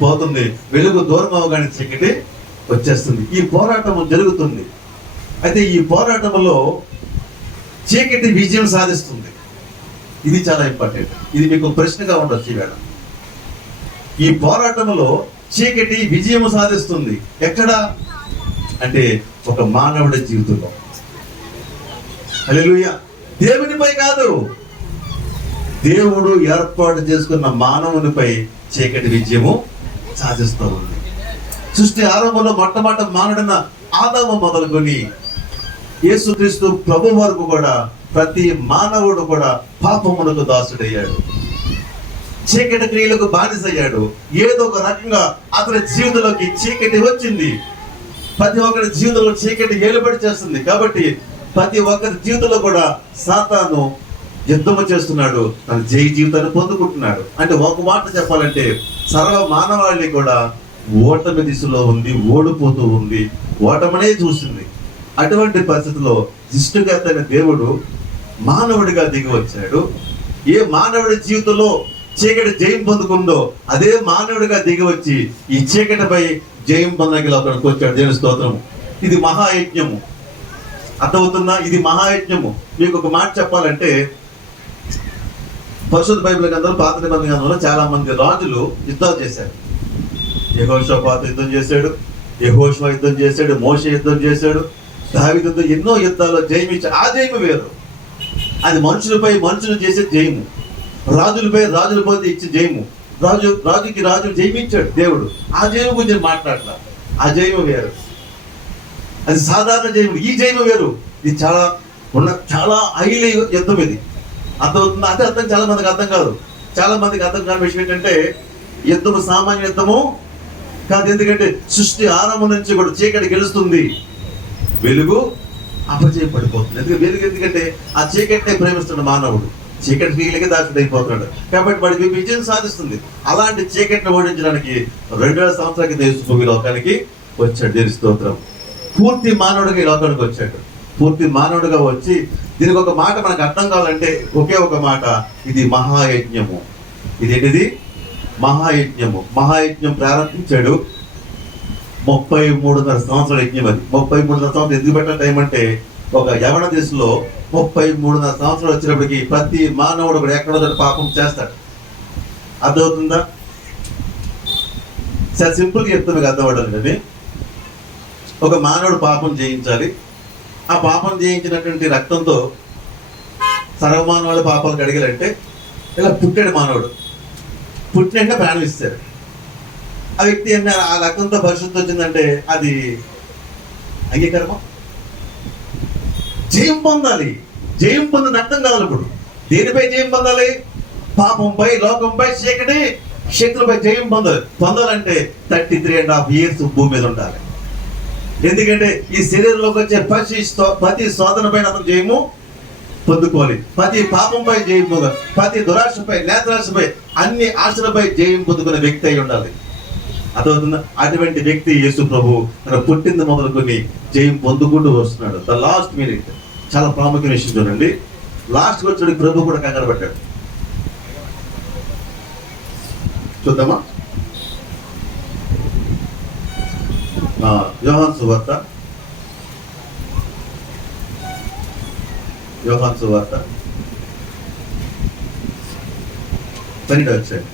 పోతుంది, వెలుగు దూరం అవగానే చీకటి వచ్చేస్తుంది. ఈ పోరాటం జరుగుతుంది. అయితే ఈ పోరాటంలో చీకటి విజయం సాధిస్తుంది. ఇది చాలా ఇంపార్టెంట్. ఇది మీకు ప్రశ్నగా ఉండొచ్చు ఈవేళ. ఈ పోరాటంలో చీకటి విజయం సాధిస్తుంది. ఎక్కడ అంటే ఒక మానవుడి జీవితంలో. హల్లెలూయా. దేవునిపై కాదు, దేవుడు ఏర్పాటు చేసుకున్న మానవునిపై చీకటి విజయము సాధిస్తూ ఉంది. సృష్టి ఆరంభంలో మొట్టమొదటి మానవుడైన ఆదాము మొదలుకొని యేసుక్రీస్తు ప్రభు వరకు కూడా ప్రతి మానవుడు కూడా పాపమునకు దాసుడయ్యాడు, చీకటి క్రియలకు బానిసయ్యాడు. ఏదో ఒక రకంగా అతని జీవితంలోకి చీకటి వచ్చింది. ప్రతి ఒక్కరి జీవితంలో చీకటి ఏలుబడి చేస్తుంది. కాబట్టి ప్రతి ఒక్కరి జీవితంలో కూడా సాతాను యుద్ధము చేస్తున్నాడు, తన జయ జీవితాన్ని పొందుకుంటున్నాడు. అంటే ఒక మాట చెప్పాలంటే సర్వ మానవాళి కూడా ఓటమి దిశలో ఉంది, ఓడిపోతూ ఉంది, ఓటమనే చూస్తుంది. అటువంటి పరిస్థితుల్లో సృష్టికర్తైన దేవుడు మానవుడిగా దిగి వచ్చాడు. ఏ మానవుడి జీవితంలో చీకటి జయం పొందుకుందో అదే మానవుడిగా దిగి వచ్చి ఈ చీకటిపై జయం పొందగల అక్కడికి వచ్చాడు. దేవుని స్తోత్రము. ఇది మహాయజ్ఞము. అర్థమవుతుందా? ఇది మహాయజ్ఞము. మీకు ఒక మాట చెప్పాలంటే, పరిశుద్ధ బైబిల్ గ్రంథంలో, పాత నిబంధన గ్రంథంలో చాలా మంది రాజులు యుద్ధాలు చేశారు. యెహోషాపాతు యుద్ధం చేశాడు, యెహోషువ యుద్ధం చేశాడు, మోషే యుద్ధం చేశాడు, దావీదు యుద్ధం, ఎన్నో యుద్ధాల్లో జయమిచ్చాడు. ఆ జయము వేరు. అది మనుషులపై మనుషులు చేసే జయము. రాజులపై రాజుల పోతే ఇచ్చే జయము. రాజుకి రాజు జయమిచ్చాడు దేవుడు. ఆ జయము గురించి మాట్లాడలా. ఆ జయము వేరు, అది సాధారణ జయము. ఈ జయము వేరు. ఇది చాలా హైలీ యుద్ధం. ఇది అర్థమవుతుంది. అదే అర్థం చాలా మందికి అర్థం కాదు. చాలా మందికి అర్థం కాని విషయం ఏంటంటే, యుద్ధము సామాన్య యుద్ధము కాదు. ఎందుకంటే సృష్టి ఆరంభం నుంచి కూడా చీకటి గెలుస్తుంది, వెలుగు అపజయం పడిపోతుంది. వెలుగు ఎందుకంటే ఆ చీకటిని ప్రేమిస్తున్న మానవుడు. చీకటి ఫీలికి దాచుడు అయిపోతున్నాడు. కాబట్టి వాడికి విజయం సాధిస్తుంది. అలాంటి చీకటిని ఓడించడానికి 2000 సంవత్సరాల కింద యేసు ప్రభు ఈ లోకానికి వచ్చాడు. దేని స్తోత్రం. పూర్తి మానవుడిగా ఈ లోకానికి వచ్చాడు. పూర్తి మానవుడిగా వచ్చి దీనికి ఒక మాట మనకు అర్థం కావాలంటే ఒకే ఒక మాట, ఇది మహాయజ్ఞము. ఇదేంటిది? మహాయజ్ఞము. మహాయజ్ఞం ప్రారంభించాడు 33.5 సంవత్సరాల యజ్ఞం. అది 33.5 సంవత్సరాలు ఎందుకు పెట్టిన టైం అంటే, ఒక యవన దేశంలో 33.5 సంవత్సరాలు వచ్చినప్పటికీ ప్రతి మానవుడు కూడా ఎక్కడో ఒకటి పాపం చేస్తాడు. అర్థమవుతుందా? చాలా సింపుల్గా చెప్తే మీకు అర్థమవుతుంది కానీ, ఒక మానవుడు పాపం చేయించాలి. ఆ పాపం చేయించినటువంటి రక్తంతో సర్వమానవాళ్ళ పాపాలు కడిగాలంటే ఇలా పుట్టాడు మానవుడు. పుట్టినంటే ప్రాణం ఇస్తాడు. ఆ వ్యక్తి అంటే ఆ రక్తంతో పరిశుద్ధి వచ్చిందంటే అది అంగీకారమా? జయం పొందాలి. జయం పొందిన రక్తం కావాలి. ఇప్పుడు దేనిపై జయం పొందాలి? పాపంపై, లోకంపై, చీకటి శక్తులపై జయం పొందాలంటే 33.5 years భూమి మీద ఉండాలి. ఎందుకంటే ఈ శరీరంలోకి వచ్చే ప్రతి శోధన పైన అతను జయము పొందుకోవాలి. ప్రతి పాపంపై జయం పొందాలి. ప్రతి దురాశపై, నేత్రాశపై, అన్ని ఆశలపై జయం పొందుకునే వ్యక్తి అయి ఉండాలి. అర్థమవుతుందా? అటువంటి వ్యక్తి యేసు ప్రభు తన పుట్టింది మొదలుకొని జయం పొందుకుంటూ వస్తున్నాడు. The last minute. చాలా ప్రాముఖ్యమైన విషయం చూడండి. లాస్ట్కి వచ్చాడు ప్రభు కూడా కంగారు పడ్డాడు. చూద్దామా? యోహాను సువార్త 12వ అధ్యాయం.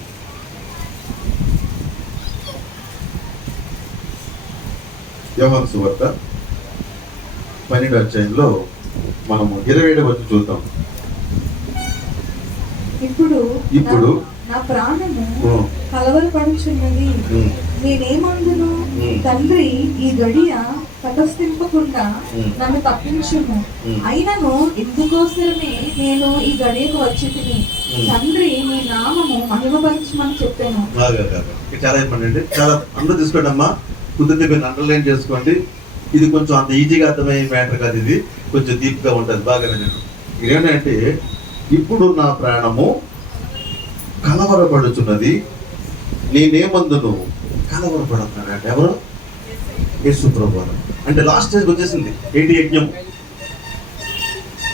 యోహాను సువార్త 12వ అధ్యాయంలో మనము 27వ వచనం చూద్దాం. ఇప్పుడు నా ప్రాణము కలవరపడుచున్నది. నేనేమందును? తండ్రి, ఈ గడియ తటస్థింపకుండా నన్ను తప్పించుము. అయినను ఇందుకోసమే నేను ఈ గడియకు వచ్చి తిని, తండ్రి నీ నామము మహిమపరచమని చెప్పాను. చాలా ఇబ్బంది. చాలా అందరూ తీసుకోండి అమ్మా. కుదిరితే మీరు అండర్లైన్ చేసుకోండి. ఇది కొంచెం అంత ఈజీగా అర్థమయ్యే మ్యాటర్ కాదు. ఇది కొంచెం డీప్గా ఉంటుంది. బాగా నేను ఇదేంటంటే, ఇప్పుడు నా ప్రాణము కలవరపడుచున్నది, నేనేమందును? కలవరపడుతున్నాడు. ఎవరు? యేసు ప్రభు. అంటే లాస్ట్ స్టేజ్కి వచ్చేసింది. ఏంటి? యజ్ఞం.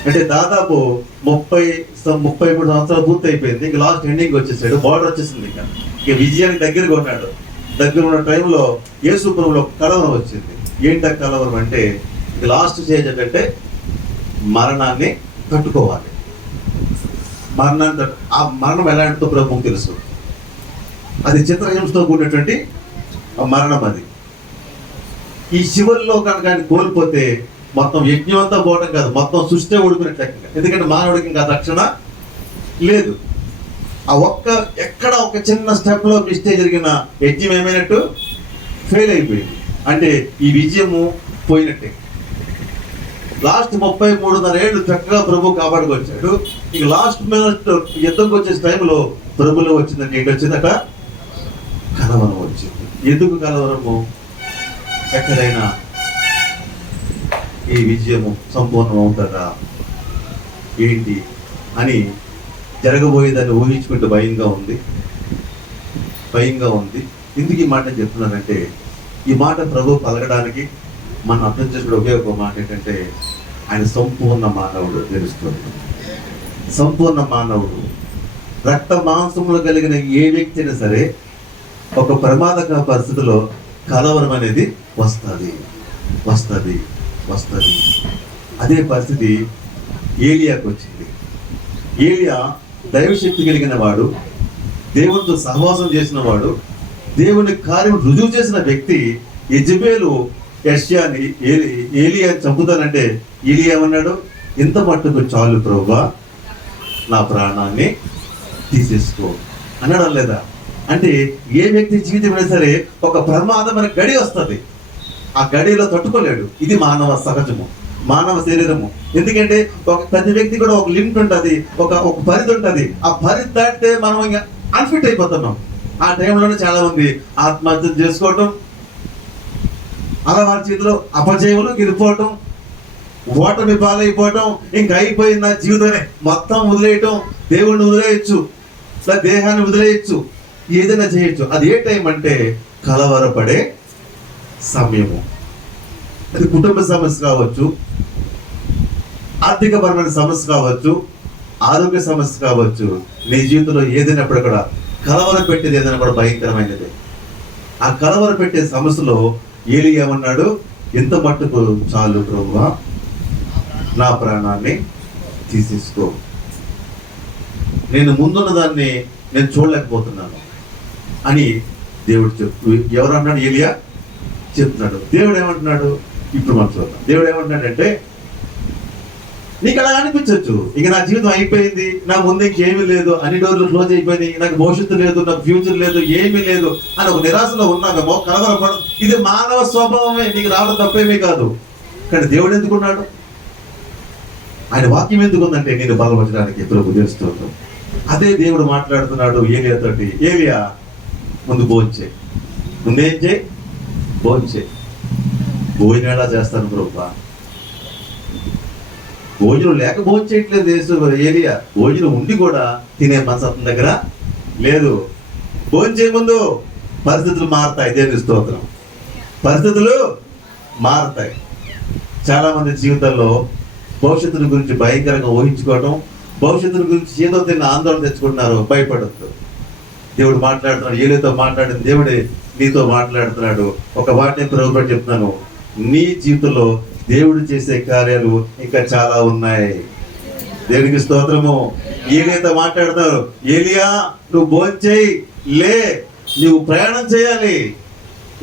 అంటే దాదాపు 33 సంవత్సరాలు పూర్తి అయిపోయింది. ఇంక లాస్ట్ ఎండింగ్ వచ్చేసాడు. బార్డర్ వచ్చేసింది. ఇక విజయానికి దగ్గరగా ఉన్నాడు. దగ్గర ఉన్న టైంలో యేసు ప్రభులో కలవరం వచ్చింది. ఏంట కలవరం అంటే, ఇక లాస్ట్ స్టేజ్ ఏంటంటే మరణాన్ని తట్టుకోవాలి. ఆ మరణం ఎలాంటిదో ప్రభువుకు తెలుసు. అది చిత్రహింసతో కూడినటువంటి మరణం. అది ఈ చివరిలో కనుక ఆయన కోల్పోతే మొత్తం యజ్ఞం అంతా పోవడం కాదు, మొత్తం సృష్టి ఓడిపోయినట్లు. ఎందుకంటే మానవుడికి ఇంకా రక్షణ లేదు. ఆ ఎక్కడ ఒక చిన్న స్టెప్లో మిస్టేక్ జరిగిన యజ్ఞం ఏమైనట్టు? ఫెయిల్ అయిపోయింది. అంటే ఈ విజయము పోయినట్టే. లాస్ట్ 33.5 ఏళ్ళు చక్కగా ప్రభు కాపాడుకొచ్చాడు. ఇక లాస్ట్ మినిట్ యుద్ధంకి వచ్చే టైంలో ప్రభులో వచ్చిందంటే ఏంటి వచ్చిందట? కలవరం వచ్చింది. ఎందుకు కలవరము? ఎక్కడైనా ఈ విజయము సంపూర్ణం అవుతుందా ఏంటి అని జరగబోయేదాన్ని ఊహించుకుంటూ భయంగా ఉంది. ఎందుకు ఈ మాట చెప్తున్నానంటే, ఈ మాట ప్రభు పలకడానికి మనం అర్థం చేసుకునే ఒకే ఒక మాట ఏంటంటే, ఆయన సంపూర్ణ మానవుడు. తెలుస్తుంది. సంపూర్ణ మానవుడు. రక్త మాంసములు కలిగిన ఏ వ్యక్తి అయినా సరే ఒక ప్రమాదకర పరిస్థితిలో కలవరం అనేది వస్తుంది. అదే పరిస్థితి ఏలియాకు వచ్చింది. ఏలియా దైవశక్తి కలిగిన వాడు, దేవునితో సహవాసం చేసిన వాడు, దేవుని కార్యం రుజువు చేసిన వ్యక్తి. యెజబెలు యెషయాని ఏలియాని చంపుతానంటే ఏలియా ఏమన్నాడు? ఇంత మట్టుకు చాలు ప్రభువా, నా ప్రాణాన్ని తీసేసుకో అన్నాడు లేదా? అంటే ఏ వ్యక్తి జీవితం అయినా సరే ఒక ప్రమాదమైన గడి వస్తుంది. ఆ గడిలో తట్టుకోలేడు. ఇది మానవ సహజము, మానవ శరీరము. ఎందుకంటే ప్రతి వ్యక్తి కూడా ఒక లిమిట్ ఉంటుంది, ఒక పరిధి ఉంటుంది. ఆ పరిధి దాటితే మనం ఇంకా అన్ఫిట్ అయిపోతున్నాం. ఆ టైంలోనే చాలా మంది ఆత్మహత్య చేసుకోవటం, అలా వారి చేతిలో అపజయములు గెలిపోవటం, ఓటమి పాలైపోవటం, ఇంకా అయిపోయింది నా జీవితమే మొత్తం వదిలేయటం, దేవుణ్ణి వదిలేయచ్చు, లేదా దేహాన్ని వదిలేయచ్చు, ఏదైనా చేయొచ్చు. అది ఏ టైం అంటే కలవరపడే సమయము. అది కుటుంబ సమస్య కావచ్చు, ఆర్థికపరమైన సమస్య కావచ్చు, ఆరోగ్య సమస్య కావచ్చు. నీ జీవితంలో ఏదైనప్పుడు కూడా కలవర పెట్టేది ఏదైనా కూడా భయంకరమైనది. ఆ కలవర పెట్టే సమస్యలో ఏలీ ఏమన్నాడు? ఎంత మట్టుకు చాలు ప్రభువా, నా ప్రాణాన్ని తీసేసుకో, నేను ముందున్న దాన్ని నేను చూడలేకపోతున్నాను అని దేవుడు ఎవరు అన్నాడు? ఏలియా చెప్తున్నాడు. దేవుడు ఏమంటున్నాడు? ఇప్పుడు మనం చూద్దాం. దేవుడు ఏమంటున్నాడంటే, నీకు అలా అనిపించవచ్చు, ఇక నా జీవితం అయిపోయింది, నా ముందు ఇంకేమీ లేదు, అన్ని డోర్లు క్లోజ్ అయిపోయింది, నాకు భవిష్యత్తు లేదు, నాకు ఫ్యూచర్ లేదు, ఏమీ లేదు అని ఒక నిరాశలో ఉన్నామేమో, కలవరపడదు. ఇది మానవ స్వభావమే, నీకు రావడం తప్పేమీ కాదు. కానీ దేవుడు ఎందుకున్నాడు? ఆయన వాక్యం ఎందుకు ఉందంటే నేను బలపరచడానికి ప్రభు తెలుస్తుంది. అదే దేవుడు మాట్లాడుతున్నాడు ఏలియా తోటి. ఏలియా, ముందు భోంచే, ముందేం చేయి? భోంచే. భోజనం ఎలా చేస్తాను ప్రభు? భోజనం లేక భోజనం చేయట్లేదు ఏలియా. భోజనం ఉండి కూడా తినే మనసు అతని దగ్గర లేదు. భోజనం చేయ ముందు పరిస్థితులు మారుతాయి. దేవుని స్తోత్రం. పరిస్థితులు మారుతాయి. చాలా మంది జీవితంలో భవిష్యత్తుల గురించి భయంకరంగా ఊహించుకోవడం, భవిష్యత్తుల గురించి ఏదో తిన్న ఆందోళన తెచ్చుకుంటున్నారు. భయపడద్దు. దేవుడు మాట్లాడుతున్నాడు. ఏలియాతో మాట్లాడిన దేవుడే నీతో మాట్లాడుతున్నాడు. ఒక వాటిని ప్రభుత్వం చెప్తున్నాను, నీ జీవితంలో దేవుడు చేసే కార్యాలు ఇంకా చాలా ఉన్నాయి. దేవునికి స్తోత్రము. ఏలియాతో మాట్లాడుతున్నారు. ఏలియా, నువ్వు భోంచేయి, లే, నువ్వు ప్రయాణం చేయాలి,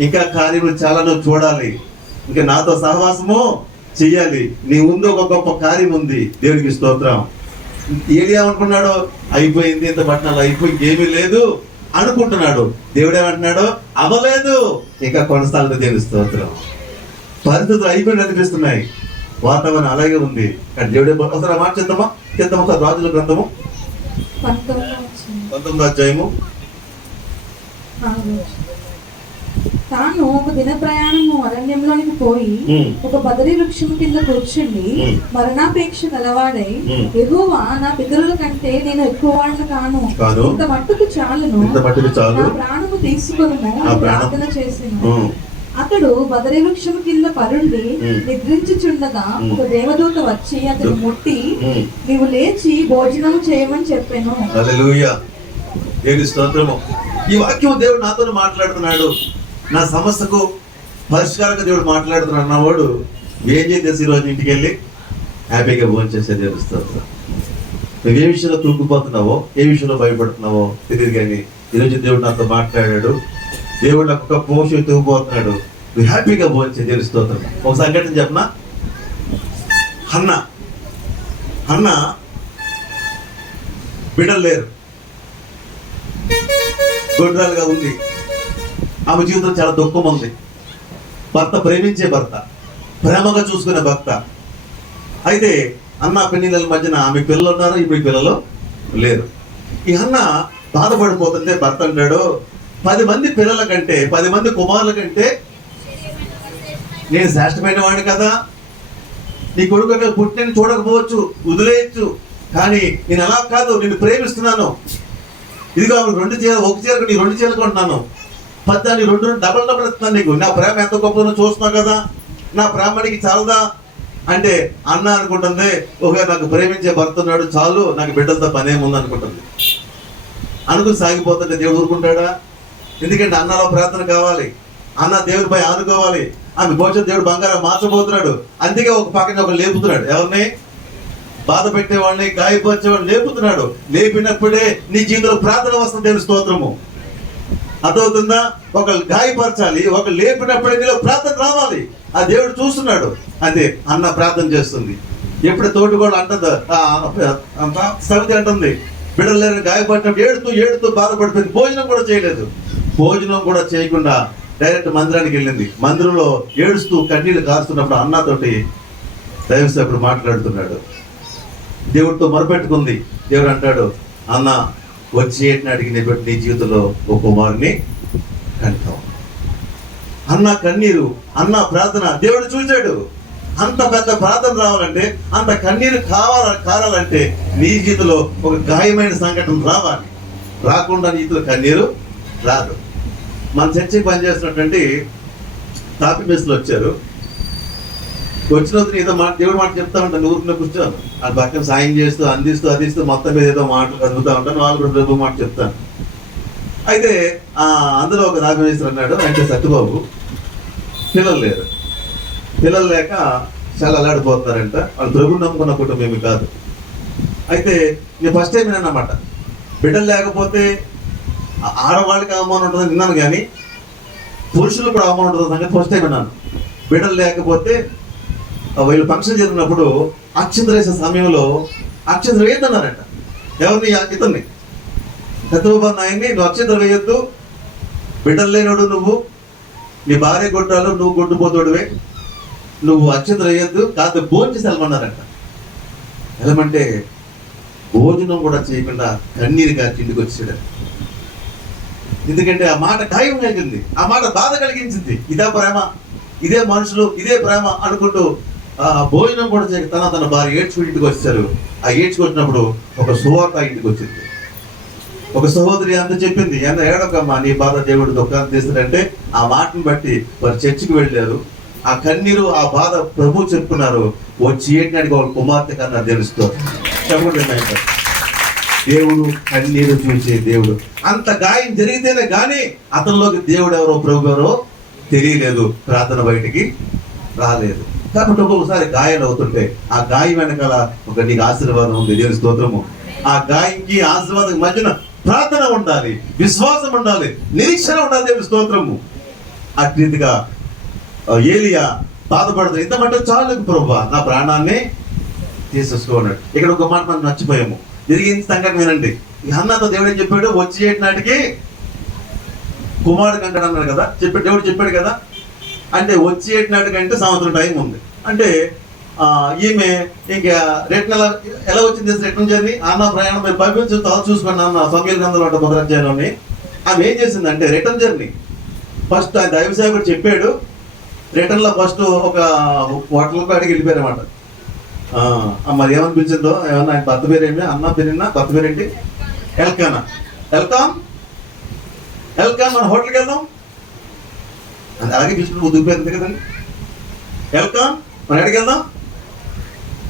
ఇంకా కార్యములు చాలా నువ్వు చూడాలి, ఇంకా నాతో సహవాసము చెయ్యాలి, నీ ముందు ఒక గొప్ప కార్యం ఉంది. దేవునికి స్తోత్రం. ఏలియా అనుకున్నాడు, అయిపోయింది, ఇంత పట్టణాలు అయిపోయి ఏమీ లేదు అనుకుంటున్నాడు. దేవుడు ఏమంటున్నాడు? అవ్వలేదు, ఇంకా కొనసాగుతుంది. దేవుని స్తోత్రం. పరిస్థితులు అయిపోయి అనిపిస్తున్నాయి, వాతావరణం అలాగే ఉంది. కానీ దేవుడే ఒకసారి మాట చేద్దామా రాజుల గ్రంథము 19వ అధ్యాయము. తాను ఒక దిన ప్రయాణము అరణ్యంలోనికి పోయి ఒక బదరి వృక్షం కింద కూర్చుండి మరణాపేక్ష గలవాడై, యెహోవా, నా పితరుల కంటే నేను ఎక్కువ వాడిని కాను, ఇంత మట్టుకు చాలును, నా ప్రాణము తీసుకొనుము అని ప్రార్థన చేసింది. అతడు బదరి వృక్షం కింద పరుండి నిద్రించుచుండగా ఒక దేవదూత వచ్చి అతను ముట్టి, నీవు లేచి భోజనము చేయమని చెప్పాను. హల్లెలూయా. దేవుని స్తోత్రము. ఈ వాక్యం దేవుడు నాతో మాట్లాడుతున్నాడు. నా సమస్యకు పరిష్కారంగా దేవుడు మాట్లాడుతున్నాడు అన్నవాడు ఏం చేసి ఈరోజు ఇంటికి వెళ్ళి హ్యాపీగా భోజనం చేసే దేవుని స్తోత్రం. నువ్వు ఏ విషయంలో తూక్కుపోతున్నావో, ఏ విషయంలో భయపడుతున్నావో తెలియదు, కానీ ఈరోజు దేవుడు నాతో మాట్లాడాడు. దేవుడు నాకు ఒక పోషణ తూగిపోతున్నాడు. నువ్వు హ్యాపీగా భోజనం చేసే దేవుని స్తోత్రం. ఒక సంఘటన చెప్పనా? హన్న బిడ్డలు లేరు, గొడ్రాలుగా ఉంది. ఆమె జీవితం చాలా దుఃఖం ఉంది. భర్త ప్రేమించే భర్త, ప్రేమగా చూసుకునే భర్త. అయితే అన్న పెళ్లిళ్ళ మధ్యన ఆమె పిల్లలు ఉన్నారు, ఇప్పుడు పిల్లలు లేరు. ఈ అన్న బాధపడిపోతుంటే భర్త అంటాడు, 10 మంది పిల్లల కంటే, 10 మంది కుమారుల కంటే నేను శ్రేష్టమైన వాడిని కదా. నీ కొడుకు పుట్టి నేను చూడకపోవచ్చు, వదిలేయచ్చు, కానీ నేను అలా కాదు, నేను ప్రేమిస్తున్నాను. ఇదిగో 2 చీరలు, ఒక చీరకు నీ 2 చీరలు కొంటున్నాను, 10 2 డబల్ ఇస్తున్నాను నీకు. నా ప్రేమ ఎంత గొప్పదో చూస్తున్నావు కదా, నా ప్రేమ నీకు చాలదా అంటే అన్న అనుకుంటుంది, ఓకే నాకు ప్రేమించే భర్త ఉన్నాడు, చాలు, నాకు బిడ్డలతో పనేముంది అనుకుంటుంది. అనుకుని సాగిపోతుంటే దేవుడు ఊరుకుంటాడా? ఎందుకంటే అన్నలో ప్రార్థన కావాలి, అన్న దేవుడిపై ఆనుకోవాలి. ఆమె భవిష్యత్తు దేవుడు బంగారం మార్చబోతున్నాడు. అందుకే ఒక పక్కన ఒక లేపుతున్నాడు. ఎవరిని? బాధ పెట్టేవాడిని, గాయపరిచేవాడిని లేపుతున్నాడు. లేపినప్పుడే నీ జీవితంలో ప్రార్థన వస్తుంది. దేవుని స్తోత్రము. అర్థమవుతుందా? ఒకళ్ళు గాయపరచాలి, ఒకళ్ళు లేపినప్పుడే నీలో ప్రార్థన రావాలి. ఆ దేవుడు చూస్తున్నాడు. అదే అన్న ప్రార్థన చేస్తుంది. ఎప్పుడు తోటి కూడా అంటుంది, సమితి అంటుంది, బిడ్డలు లేని గాయపడినప్పుడు ఏడుతూ బాధపడిపోయింది. భోజనం కూడా చేయలేదు. భోజనం కూడా చేయకుండా డైరెక్ట్ మందిరానికి వెళ్ళింది. మందిరంలో ఏడుస్తూ కన్నీళ్ళు కారుస్తున్నప్పుడు అన్నతోటి దైవసేవకుడు మాట్లాడుతున్నాడు. దేవుడితో మొరపెట్టుకుంది. దేవుడు అంటాడు, అన్న వచ్చేటినాటికి నీ జీవితంలో ఒక కుమారుని కంటావు. అన్న కన్నీరు, అన్న ప్రార్థన దేవుడు చూశాడు. అంత పెద్ద ప్రార్థన రావాలంటే, అంత కన్నీరు కారాలంటే నీ జీవితంలో ఒక గాయమైన సంఘటన రావాలి. రాకుండా నీ జీవితంలో కన్నీరు రాదు. మన చర్చికి పనిచేస్తున్నటువంటి తాపి మెస్సులు వచ్చారు. వచ్చిన ఏదో మాట, దేవుడు మాట చెప్తా ఉంటాను, ఊరిలో కూర్చోను. ఆ పక్కన సాయం చేస్తూ అందిస్తూ మొత్తం మీద ఏదో మాటలు కదుపుతూ ఉంటాను. వాళ్ళు కూడా ప్రభు మాట చెప్తాను. అయితే అందులో ఒక రాఘవేశ్వర అన్నాడు, అంటే సత్యబాబు. పిల్లలు లేక చాలా అల్లాడిపోతున్నారంట. వాళ్ళు ప్రభుని నమ్ముకున్న కుటుంబం ఏమి కాదు. అయితే నేను ఫస్ట్ టైం విన్నానమాట, బిడ్డలు లేకపోతే ఆడవాళ్ళకి అవమానం ఉంటుందని విన్నాను, కానీ పురుషులు కూడా అవమానం ఉంటుంది సంగతి ఫస్ట్ టైం విన్నాను. బిడ్డలు లేకపోతే వీళ్ళు ఫంక్షన్ జరిగినప్పుడు అక్షంతలు వేసే సమయంలో అక్షంతలు వేయద్దన్నారంట. ఎవరిని? ఇతన్ని, సత్యబాబు నాయన్ని, నువ్వు అక్షంతలు వేయొద్దు, బిడ్డలు లేనోడు నువ్వు, నీ భార్య గొడ్డాలు, నువ్వు గొడ్డుపోతాడువే, నువ్వు అక్షంతలు వేయొద్దు, కాదు భోజనం చేసి వెళ్ళమన్నారంట. వెళ్ళమంటే భోజనం కూడా చేయకుండా కన్నీరుగా ఇంటికి వచ్చాడు. ఎందుకంటే ఆ మాట గాయం కలిగింది, ఆ మాట బాధ కలిగించింది. ఇదే ప్రేమ, ఇదే మనుషులు, ఇదే ప్రేమ అనుకుంటూ భోజనం కూడా చేయక తన భార్య ఏడ్చుకుని ఇంటికి వచ్చారు. ఆ ఏడ్చుకొచ్చినప్పుడు ఒక సువార్త ఇంటికి వచ్చింది. ఒక సహోదరి అంత చెప్పింది, ఎంత ఏడకమ్మా, నీ బాధ దేవుడు దుఃఖాన్ని తీస్తాడంటే ఆ మాటను బట్టి వారు చర్చికి వెళ్ళారు. ఆ కన్నీరు, ఆ బాధ ప్రభు చెప్పుకున్నారు. వచ్చి ఏంటంటే వాళ్ళ కుమార్తె కన్నా తెలుస్తూ చెప్పండి. దేవుడు కన్నీరు చూసే దేవుడు. అంత గాయం జరిగితేనే కానీ అతనిలోకి దేవుడు ఎవరో ప్రభు ఎవరో తెలియలేదు, ప్రార్థన బయటికి రాలేదు. కాబట్టి ఒక్కొక్కసారి గాయాలు అవుతుంటే ఆ గాయం వెనకాల ఒక నీకు ఆశీర్వాదం ఉంది, దేవుని స్తోత్రము. ఆ గాయంకి ఆశీర్వాదం మధ్యన ప్రార్థన ఉండాలి, విశ్వాసం ఉండాలి, నిరీక్షణ ఉండాలి, దేవుని స్తోత్రము. అటు రీతిగా ఏలియా బాధపడుతుంది. ఇంతమంటే చాలు ప్రభువా, నా ప్రాణాన్ని తీసేసుకోన్నాడు. ఇక్కడ ఒక మాట మనం నచ్చిపోయాము. జరిగిన సంఘటన వినండి. ఈ అన్నతో దేవుడు ఏం చెప్పాడు? వచ్చి నాటికి కుమారుడు కంటాడు అన్నాడు కదా, దేవుడు చెప్పాడు కదా. అంటే వచ్చి నాటికంటే సంవత్సరం టైం ఉంది. అంటే ఈమె ఇంకా రిటర్న్ ఎలా వచ్చింది? రిటర్న్ జర్నీ, అన్న ప్రయాణం మీరు బైబిల్ చూసుకున్నాను అన్న సమీల్ గ్రంథంలో ఉంటుంది మొదలధ్యాయంలోని. ఆమె ఏం చేసిందంటే రిటర్న్ జర్నీ ఫస్ట్ ఆయన దైవ సేవకుడు చెప్పాడు. రిటర్న్లో ఫస్ట్ ఒక హోటల్కి అడిగి వెళ్ళిపోయారు అన్నమాట. మరి ఏమనిపించిందో, ఏమన్నా ఆయన భర్త పేరు ఏమి, అన్న పేరున్నా, భర్త పేరేంటి? ఎల్కానా. ఎల్కాన్ మన హోటల్కి వెళ్దాం అని అలాగే తీసుకుని ముందుకు పోయింది కదండి. ఎల్కాన్ మన ఎక్కడికి వెళ్దాం,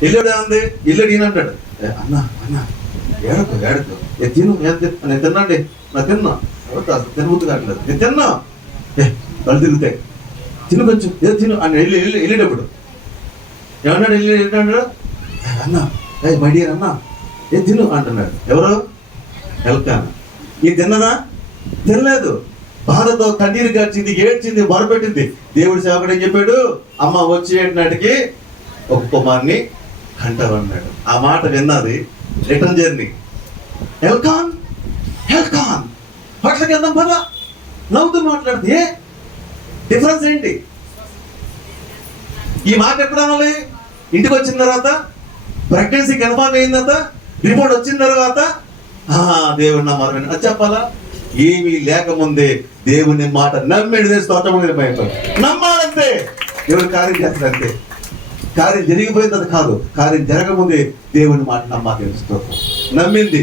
ఇల్లుడు ఏముంది, ఇల్లుడు ఈయన అంటాడు. అన్న ఏడుకు తిను, నేను తిన్నాండి, నా తిన్నా, తినబుద్ధి కావట్లేదు, నేను తిన్నా, వాళ్ళు తిరుగుతాయి, తినకొచ్చు, ఏదో తిను అని వెళ్ళేటప్పుడు ఏమన్నాడు? ఏంటన్నాడు? అన్న మై డియర్ అన్న ఏ తిను అంటున్నాడు. ఎవరు? ఎల్కానా. ఈ తిన్నదా? తినలేదు. బాధతో కన్నీరు గార్చింది, ఏడ్చింది, మొరపెట్టింది. దేవుడి సేవకుడు ఏం చెప్పాడు? అమ్మ వచ్చి నాటికి ఒక కుమార్ని కంటావన్నాడు. ఆ మాట విన్నది రిటర్న్ జర్నీ. ఎల్కాన్ పట్లకి వెళ్దాం పదా, నవ్వుతూ మాట్లాడితే ఏ డిఫరెన్స్ ఏంటి? ఈ మాట ఎప్పుడు అనాలి? ఇంటికి వచ్చిన తర్వాత, ప్రెగ్నెన్సీ కన్ఫర్మ్ అయిన తర్వాత, రిపోర్ట్ వచ్చిన తర్వాత దేవుడు నమ్మారు అది చెప్పాలా? ఏమీ లేకముందే దేవుని మాట నమ్మేది స్తోత్రముగా భయపడు నమ్మాలంతే. దేవుడు కార్యం చేస్తాడంతే. కార్యం జరిగిపోయింది అది కాదు, కార్యం జరగముందే దేవుని మాట నమ్మాలి. స్తోత్రం. నమ్మింది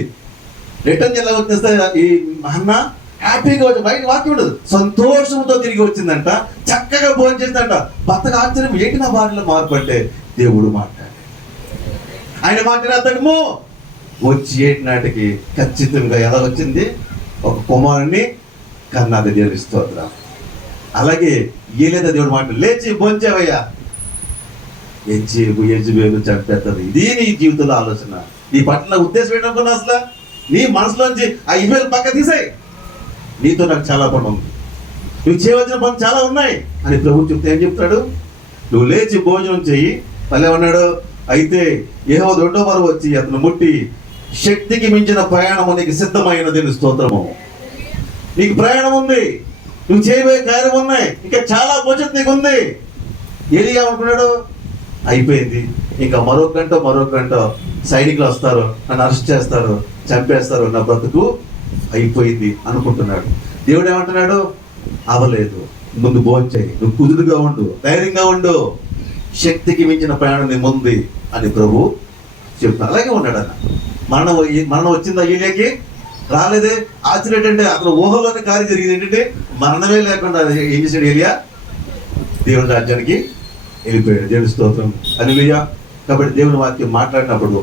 రిటర్న్ ఎలా వచ్చేస్తే ఈ అన్న హ్యాపీగా వచ్చి బయట వాక్యం ఉండదు, సంతోషంతో తిరిగి వచ్చిందంట, చక్కగా భోజనం చేసిందంట. భర్తకు ఆశ్చర్యం, ఏంటి నా భార్యలో మార్పు అంటే దేవుడు మాట్లాడాడు. ఆయన మాట్లాడతాడేమో వచ్చి నాటికి ఖచ్చితంగా ఎలా వచ్చింది? ఒక కుమారుని కన్నాది. దేవుని స్తోత్రం. అలాగే ఏలేదా దేవుడు మాట, లేచి భోంచేవయ్యా, యెజబెలు చంపేస్తుంది. ఇది నీ జీవితంలో ఆలోచన, నీ పట్ల ఉద్దేశం ఏంటనుకున్నా? అసలు నీ మనసులోంచి ఆ ఇమెయిల్ పక్క తీసేయి. నీతో నాకు చాలా పని ఉంది, నువ్వు చేయవలసిన పనులు చాలా ఉన్నాయి అని ప్రభు చెప్తే ఏం చెప్తాడు? నువ్వు లేచి భోజనం చెయ్యి. మళ్ళీ ఉన్నాడు, అయితే యెహోవా రెండో మరో వచ్చి అతను ముట్టి, శక్తికి మించిన ప్రయాణము నీకు సిద్ధమైనది. స్తోత్రము. నీకు ప్రయాణం ఉంది, నువ్వు చేయబోయే కార్యం ఉన్నాయి, ఇంకా చాలా భవిష్యత్తు నీకు ఉంది. ఏలియా అనుకున్నాడు, అయిపోయింది, ఇంకా మరొక గంట సైనికులు వస్తారు, నన్ను అరెస్ట్ చేస్తారు, చంపేస్తారు, నా బ్రతుకు అయిపోయింది అనుకుంటున్నాడు. దేవుడు ఏమంటున్నాడు? అవ్వలేదు, ముందు భోజనం చేయి, నువ్వు కుదురుగా ఉండు, ధైర్యంగా ఉండు, శక్తికి మించిన ప్రయాణం నీ ముందు అని ప్రభు చెప్తాను. అలాగే ఉన్నాడు అన్న. మరణం వచ్చిందా ఈలేకి? రాలేదే. ఆశ్చర్యం ఏంటంటే అతను ఊహలోనే కార్యం జరిగింది. ఏంటంటే మరణమే లేకుండా ఏం చేశాడు ఏలియా? దేవుని రాజ్యానికి వెళ్ళిపోయాడు. దేవుని స్తోత్రం. హల్లెలూయా. కాబట్టి దేవుని వాక్యం మాట్లాడినప్పుడు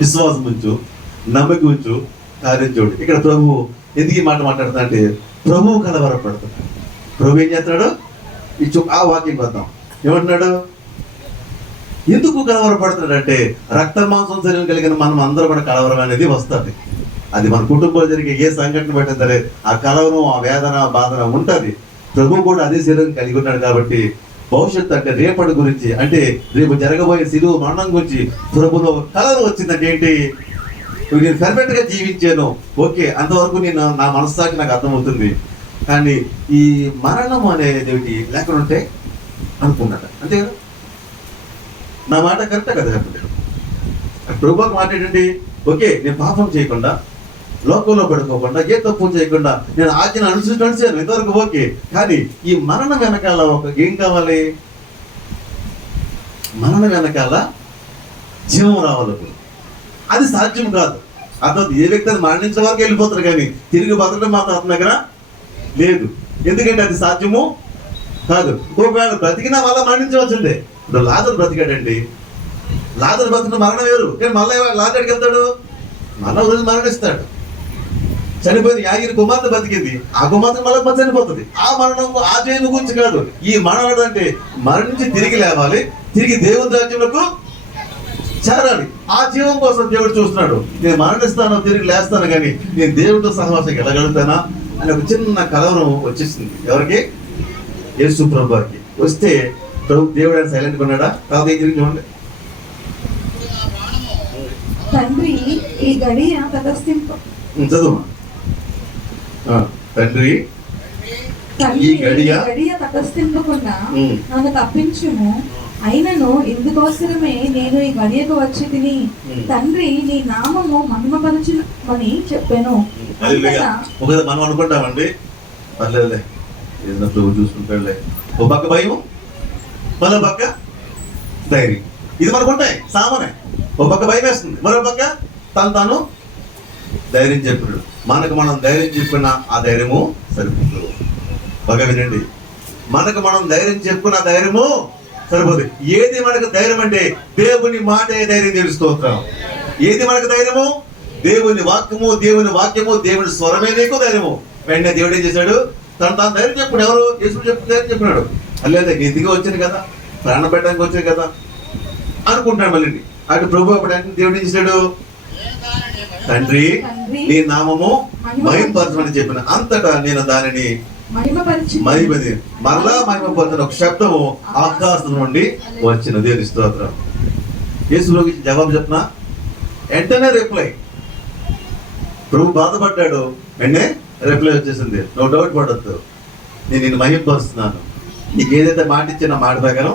విశ్వాసం ఉంచు, నమ్మక ఉంచు, కార్యం చూడు. ఇక్కడ ప్రభు ఎందుకు ఈ మాట మాట్లాడుతున్నా అంటే ప్రభువు కలవరపడుతున్నాడు. ప్రభు ఏం చేస్తున్నాడు? ఆ వాక్యం వద్దాం. ఏమంటున్నాడు? ఎందుకు కలవరపడుతున్నాడు అంటే రక్త మాంసం శరీరం కలిగిన మనం అందరూ కూడా కలవరం అనేది వస్తుంది. అది మన కుటుంబంలో జరిగే ఏ సంఘటన బట్టి సరే ఆ కలవరం, ఆ వేదన, బాధన ఉంటుంది. ప్రభు కూడా అదే శరీరం కలిగి ఉన్నాడు కాబట్టి భవిష్యత్తు అంటే రేపటి గురించి, అంటే రేపు జరగబోయే శిలువ మరణం గురించి ప్రభులో కలవరం వచ్చిందంటే ఏంటి? నేను పర్ఫెక్ట్ గా జీవించాను, ఓకే, అంతవరకు నేను నా మనస్సాకి నాకు అర్థమవుతుంది. కానీ ఈ మరణం అనేది లేకుండా ఉంటే అనుకున్నాడు. అంతే కదా? నా మాట కరెక్టే కదా? చెప్పండి. ప్రభుకి మాట ఏంటండి? ఓకే, నేను పాపం చేయకుండా, లోకంలో పడుకోకుండా, ఏ తప్పు చేయకుండా నేను ఆజ్ఞను అనుసరించాను ఇంతవరకు, ఓకే. కానీ ఈ మరణం వెనకాల ఏం కావాలి? మరణం వెనకాల జీవం రావాలి. అది సాధ్యం కాదు. అర్థం. ఏ వ్యక్తి అది మరణించిన వరకు వెళ్ళిపోతారు కానీ తిరిగి బతకడం మాత్రం అతని దగ్గర లేదు. ఎందుకంటే అది సాధ్యము కాదు. ఒకవేళ బ్రతికినా మళ్ళీ మరణించవచ్చుండే. ఇప్పుడు లాజరు బ్రతికాడండి. లాజరు బ్రతికిన మరణం వేరు. కానీ మళ్ళీ లాజర్కి వెళ్తాడు, మళ్ళీ రోజు మరణిస్తాడు. చనిపోయింది యాగిరి కుమార్తె బతికింది, ఆ కుమార్తె మళ్ళీ చనిపోతుంది. ఆ మరణం ఆ జైలు గురించి కాదు. ఈ మరణం అంటే మరణించి తిరిగి లేవాలి, తిరిగి దేవుని రాజ్యంలోకి చేరాలి. ఆ జీవం కోసం దేవుడు చూస్తున్నాడు. నేను మరణిస్తాను, తిరిగి లేస్తాను, కానీ నేను దేవుడితో సహవాసం వెళ్ళగలుగుతానా అని ఒక చిన్న కలవరం వచ్చేసింది. ఎవరికి? యేసు ప్రభుకి. వస్తే ప్రభు దేవుడు అని సైలెంట్ ఉన్నాడా? తర్వాత ఏం జరిగింది చూడండి. తండ్రి ఈ గడియ తటస్థింపు. చదువు. తండ్రి ఈ గడియ తటస్థింపకుండా నన్ను తప్పించుము. అయినను ఇందుకోసమే నేను ఈ గడియకు వచ్చి తిని తండ్రి నీ నామము మహిమపరచుమని చెప్పాను. మనం అనుకుంటామండి, పర్లేదులే, ఏదైనా ప్రభు చూసుకుంటాడులే. ఓ పక్క భయం, మరో పక్క ధైర్యం. ఇది మనకు ఉంటాయి సామాన్య. ఓ పక్క భయం వేస్తుంది, మరో పక్క తాను ధైర్యం చెప్పాడు. మనకు మనం ధైర్యం చెప్పిన ఆ ధైర్యము సరిపోదు. బాగా వినండి, మనకు మనం ధైర్యం చెప్పుకున్న ధైర్యము సరిపోదు. ఏది మనకు ధైర్యం అంటే దేవుని మాటే ధైర్యం. తెలుస్తోత్రం. ఏది మనకు ధైర్యము? దేవుని వాక్యము, దేవుని వాక్యము, దేవుని స్వరమే నీకు ధైర్యము. వెంటనే దేవుడు ఏం చేశాడు? తాను ధైర్యం చెప్పుడు. ఎవరు? యేసు చెప్పు ధైర్యం చెప్పినాడు. అల్లేదే ఇంటికి వచ్చాను కదా, ప్రాణం పెట్టడానికి వచ్చాను కదా అనుకుంటాడు. మళ్ళీ అటు ప్రభు అప్పుడు దేవుడు ఏం చేశాడు? తండ్రి నీ నామము మహిమపరచమని చెప్పిన అంతటా నేను దానిని మరలా మహిమపరచిన ఒక శబ్దము ఆకాశం నుండి వచ్చిన. దేవుని స్తోత్రం. యేసులోకి జవాబు చెప్పిన వెంటనే రిప్లై. ప్రభు బాధపడ్డాడు, వెంటనే రిప్లై వచ్చేసింది. నో డౌట్ పడద్దు, నేను నిన్ను మహిమపరుస్తున్నాను. నీకు ఏదైతే మాట ఇచ్చిన మాట ప్రకారం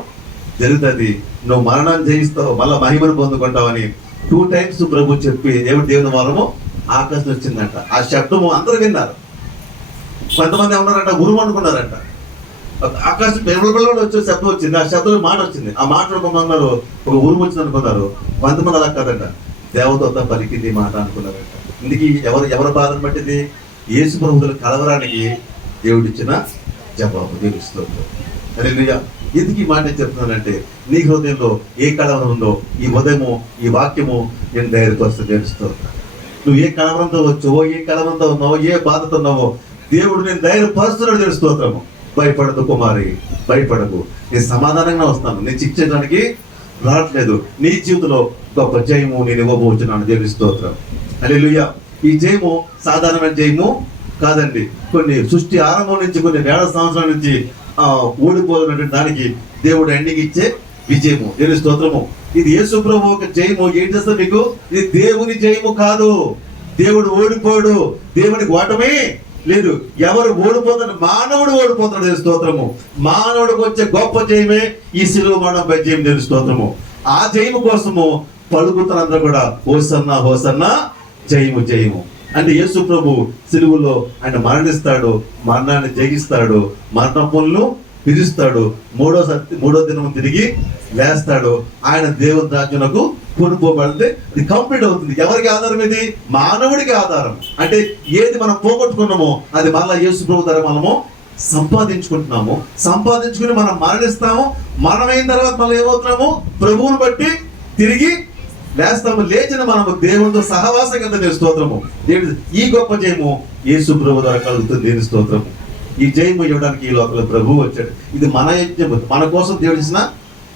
జరుగుతుంది. నువ్వు మరణాన్ని జయిస్తావు, మళ్ళీ మహిమను పొందుకుంటావని 2 times ప్రభు చెప్పి దేవుని వరము ఆకాశం వచ్చిందంట. ఆ శబ్దము అందరూ విన్నారు. కొంతమంది ఏమన్నారంట? ఉరుము అనుకున్నారంట. ఆకాశం పిల్లలు వచ్చే శబ్దం వచ్చింది. ఆ శబ్దం మాట వచ్చింది. ఆ మాట అనుకున్నారు ఒక ఉరుము వచ్చింది అనుకున్నారు. కొంతమంది అలా కాదంట, దేవదూత పలికింది మాట అనుకున్నారంట. ఇందుకు ఎవరి బాధను పట్టింది? యేసు ప్రభువుల కలవరానికి దేవుడిచ్చిన జవాబు. దేవుడిస్తుంది. హల్లెలూయా. ఎందుకు ఈ మాట చెప్తున్నానంటే నీ హృదయంలో ఏ కలవరం ఉందో ఈ ఉదయము ఈ వాక్యము నేను ధైర్యపరుస్తూ తెలుస్తాను. నువ్వు ఏ కలవరంతో వచ్చావో, ఏ కలవరంతో ఉన్నావో, ఏ బాధతో ఉన్నావో దేవుడు నేను ధైర్యపరుస్తున్నాడు. తెలుస్తోత్రము. భయపడదు కుమారి, భయపడకు, నేను సమాధానంగా వస్తాను, నేను శిక్షించడానికి రావట్లేదు. నీ జీవితంలో గొప్ప జయము నేను ఇవ్వబోతున్నాను. దేవుని స్తోత్రం. హల్లెలూయా. ఈ జయము సాధారణమైన జయము కాదండి. కొన్ని సృష్టి ఆరంభం నుంచి కొన్ని వేల సంవత్సరాల నుంచి ఓడిపోతున్నటువంటి దానికి దేవుడు ఎండింగ్ ఇచ్చే విజయము. దేవుని స్తోత్రము. ఇది యేసు ప్రభు ఒక జయము. ఏం చేస్తా మీకు? ఇది దేవుని జయము కాదు. దేవుడు ఓడిపోడు, దేవునికి ఓటమే లేదు. ఎవరు ఓడిపోతాడు? మానవుడు ఓడిపోతాడు. దేవుని స్తోత్రము. మానవుడికి వచ్చే గొప్ప జయమే ఈ శిలువ మరణంపై జయం. దేవుని స్తోత్రము. ఆ జయము కోసము పలుకుతారందరూ కూడా హోసన్నా హోసన్నా, జయము జయము. అంటే యేసు ప్రభు సిలువలో ఆయన మరణిస్తాడు, మరణాన్ని జయిస్తాడు, మరణ పనులు పిలుస్తాడు, మూడో దినం తిరిగి లేస్తాడు. ఆయన దేవుని రాజ్యమునకు కొనుక్కోబడితే ఇది కంప్లీట్ అవుతుంది. ఎవరికి ఆధారం? ఇది మానవుడికి ఆధారం. అంటే ఏది మనం పోగొట్టుకున్నామో అది మళ్ళా యేసు ప్రభు ద్వారా మనము సంపాదించుకుంటున్నాము. సంపాదించుకుని మనం మరణిస్తాము. మరణమైన తర్వాత మళ్ళీ ఏమవుతున్నాము? ప్రభువుని బట్టి తిరిగి లేస్తాము. లేచిన మనము దేవునితో సహవాసం కింద స్తోత్రము. ఈ గొప్ప జయము యేసు ప్రభు ద్వారా కలుగుతుంది. దేని స్తోత్రము. ఈ జయము ఇవ్వడానికి ఈ లోపల ప్రభువు వచ్చాడు. ఇది మన యజ్ఞము, మన కోసం దేవుడు ఇచ్చిన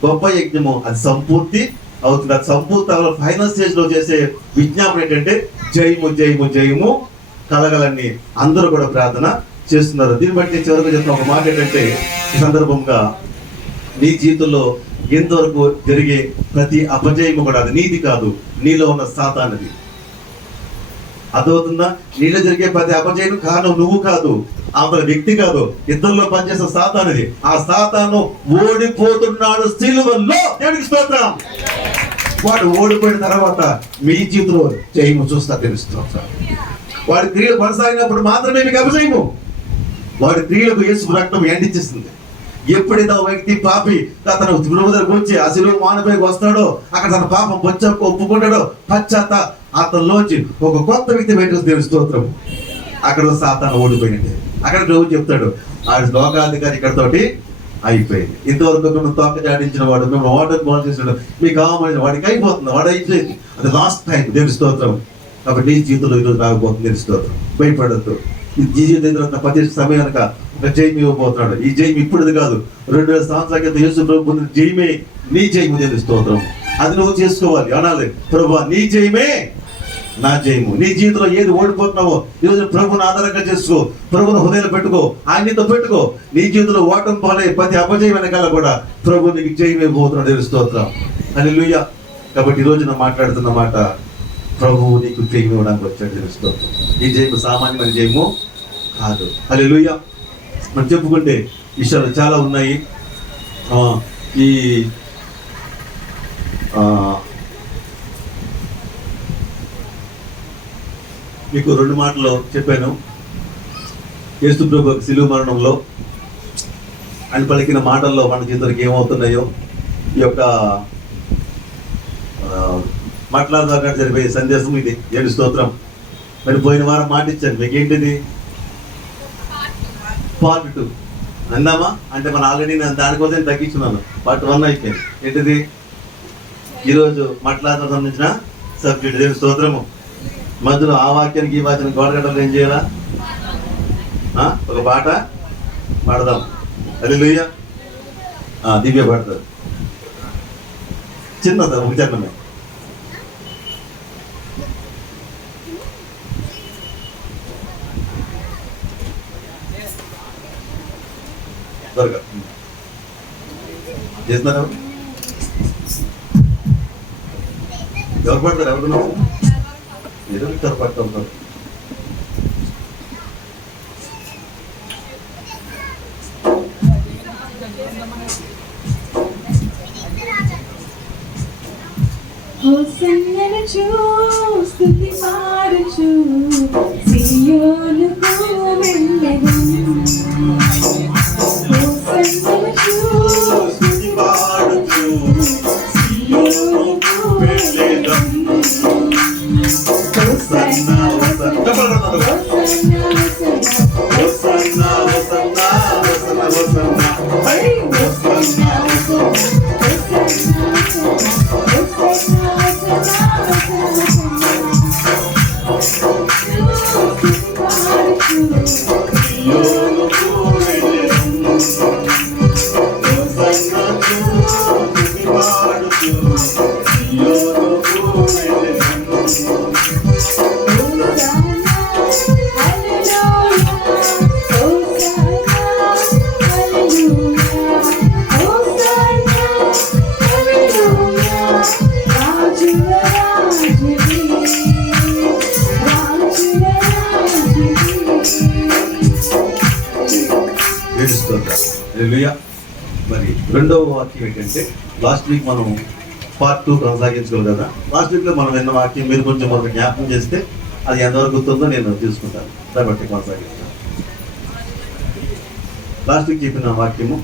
గొప్ప యజ్ఞము. అది సంపూర్తి అవుతుంది. అది సంపూర్తి ఫైనల్ స్టేజ్ లో చేసే విజ్ఞాపన ఏంటంటే జయము జయము జయము కలగలని అందరూ కూడా ప్రార్థన చేస్తున్నారు. దీన్ని బట్టి చివరికి చెప్తున్న ఒక మాట ఏంటంటే, ఈ సందర్భంగా నీ జీవితంలో ఎంతవరకు జరిగే ప్రతి అపజయము కూడా అది నీది కాదు, నీలో ఉన్న సాతానుది. అర్థమవుతుందా? నీలో జరిగే ప్రతి అపజయం కారణం నువ్వు కాదు, ఆమె వ్యక్తి కాదు, ఇద్దరిలో పనిచేసిన సాతానుది. ఆ సాతాను ఓడిపోతున్నాడు సిలువలో. దేవునికి స్తోత్రం. వాడు ఓడిపోయిన తర్వాత మీ జీవితంలో జయము చూస్తా తెలుస్తుంది. వాడి క్రియలు కొనసాగినప్పుడు మాత్రమే మీకు అపజయము. వాడి క్రియలకు యేసు రక్తం ఎండిచ్చేస్తుంది. ఎప్పుడైతే ఒక వ్యక్తి పాపి తన శిలువ దగ్గరకు వచ్చి ఆ శిలువ మానపైకి వస్తాడో, అక్కడ తన పాపం ఒప్పుకుంటాడో, అతనిలోంచి ఒక కొత్త వ్యక్తి బయటకు దేవుని స్తోత్రం. అక్కడ సాతాను ఓడిపోయినట్టే. అక్కడ ప్రభు చెప్తాడు, ఆ లోకాధికారి ఇక్కడతోటి అయిపోయింది. ఇంతవరకు మిమ్మల్ని తోక జాడించిన వాడు, మిమ్మల్ని వాటర్ బాల్ చేసినాడు, మీకు కావాలని వాడికి అయిపోతుంది. వాడు అయిపోయింది. అది లాస్ట్ టైం. దేవుని స్తోత్రం. కాబట్టి నీ జీవితంలో ఈరోజు రాకపోతుంది. దేవుని స్తోత్రం. భయపడద్దు. ఈ జీవితం ప్రతి సమయానిక ఒక జైమి ఇవ్వబోతున్నాడు. ఈ జైమి ఇప్పుడుది కాదు, 2000 సంవత్సరాల క్రితం యేసు ప్రభు పొందిన జయమే నీ జయము. దేవుని స్తోత్రం. అది నువ్వు చేసుకోవాలి. అనాలి, ప్రభువా నీ జయమే నా జయము. నీ జీవితంలో ఏది ఓడిపోతున్నావో ఈరోజు ప్రభుని ఆధారంగా చేసుకో. ప్రభుని హృదయంలో పెట్టుకో, ఆయనతో పెట్టుకో. నీ జీవితంలో ఓటం పాలే ప్రతి అపజయం వెనకాల కూడా ప్రభు నీకు జయమే పోతున్నాడు. దేవుని స్తోత్రం. హల్లెలూయా. కాబట్టి ఈ రోజు మాట్లాడుతున్న మాట, ప్రభువు నీకు జయం ఇవ్వడానికి వచ్చాడు. దేవుని స్తోత్రం. ఈ జయము సామాన్యమైన జయము కాదు. హల్లెలూయా. మనం చెప్పుకుంటే విషయాలు చాలా ఉన్నాయి. ఈ మీకు 2 మాటలు చెప్పాను. యేసు ప్రభు శిలువ మరణంలో ఆయన పలికిన మాటల్లో మన జీవితానికి ఏమవుతున్నాయో, ఈ యొక్క మాట్లాడదాకా జరిపే సందేశం ఇది. దేవుని స్తోత్రం. మరి పోయిన వారం మాట ఇచ్చాను మీకు. ఏంటిది? పార్ట్ 2 అందామా? అంటే మనం ఆల్రెడీ నేను దానికోసం తగ్గించున్నాను. పార్ట్ 1 అయిపోయింది. ఏంటిది? ఈరోజు మాట్లాడదాం సంబంధించిన సబ్జెక్ట్. దేవుని స్తోత్రము. మధ్యలో ఆ వాక్యానికి ఈ వాక్యానికి గోడగట్టలు ఏం చేయాలా? ఒక పాట పాడదాం. హల్లెలూయా. దివ్య పాడతారు. చిన్న ఒక చరణమే. త్వరగా చేస్తున్నారు. ఎవరు పడతారు? ఎవరు ఏదో ఇద్దరు పడుతూ ఉంటారు. స్తుతి పాడుచు సియోనుకు వెళ్ళెదం. స్తుతి పాడుచు సియోనుకు వెళ్ళెదం. హోసన్నా హోసన్నా హోసన్నా హోసన్నా హోసన్నా హోసన్నా. మరి రెండవ వాక్యం ఏంటంటే, లాస్ట్ వీక్ మనం పార్ట్ 2 కొనసాగించుకోవాలి కదా. లాస్ట్ వీక్ లో మనం విన్న వాక్యం మీరు కొంచెం మనకు జ్ఞాపకం చేస్తే అది ఎంతవరకు గుర్తుందో నేను తీసుకుంటాను. దాన్ని బట్టి కొనసాగిస్తాను. లాస్ట్కి చెప్పిన వాక్యము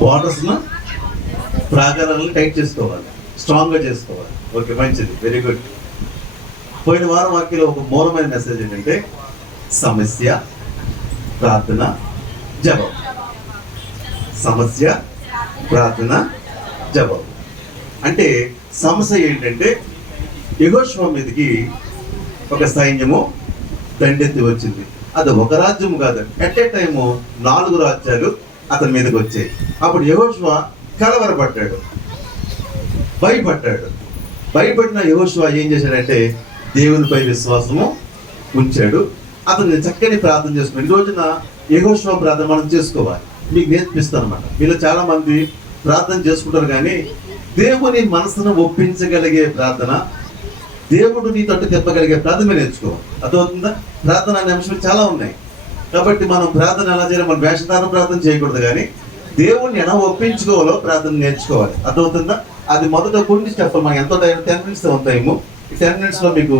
బార్డర్స్ను ప్రాకారాలను టైట్ చేసుకోవాలి, స్ట్రాంగ్గా చేసుకోవాలి. ఓకే, మంచిది, వెరీ గుడ్. పోయిన వారం వాక్యంలో ఒక మూలమైన మెసేజ్ ఏంటంటే సమస్య, ప్రార్థన, జవాబు. సమస్య, ప్రార్థన, జవాబు. అంటే సమస్య ఏంటంటే యెహోషువ మీదకి ఒక సైన్యము దండెత్తి వచ్చింది. అది ఒక రాజ్యము కాదు, ఎట్ ఏ టైము 4 రాజ్యాలు అతని మీదకి వచ్చాయి. అప్పుడు యెహోషువ కలవరపడ్డాడు, భయపడ్డాడు. భయపడిన యెహోషువ ఏం చేశాడంటే దేవునిపై విశ్వాసము ఉంచాడు. అతను చక్కని ప్రార్థన చేసుకున్నాడు. ఈ రోజున యెహోషువ ప్రార్థన మనం చేసుకోవాలి. మీకు నేర్పిస్తాను అన్నమాట. మీలో చాలా మంది ప్రార్థన చేసుకుంటారు కానీ దేవుని మనసును ఒప్పించగలిగే ప్రార్థన, దేవుడు నీ తట్టు తిప్పగలిగే ప్రార్థన మీరు నేర్చుకోవాలి. అర్థమవుతుందా? ప్రార్థన అనే అంశాలు చాలా ఉన్నాయి. కాబట్టి మనం ప్రార్థన ఎలా చేయాలి, మనం వేషధారణ ప్రార్థన చేయకూడదు కానీ దేవుణ్ణి ఎలా ఒప్పించుకోవాలో ప్రార్థన నేర్చుకోవాలి. అర్థమవుతుందా? అది మొదట కొన్ని స్టెప్. మనకి ఎంతో టైం 10 minutes అవుతాయేమో. ఈ 10 minutesలో మీకు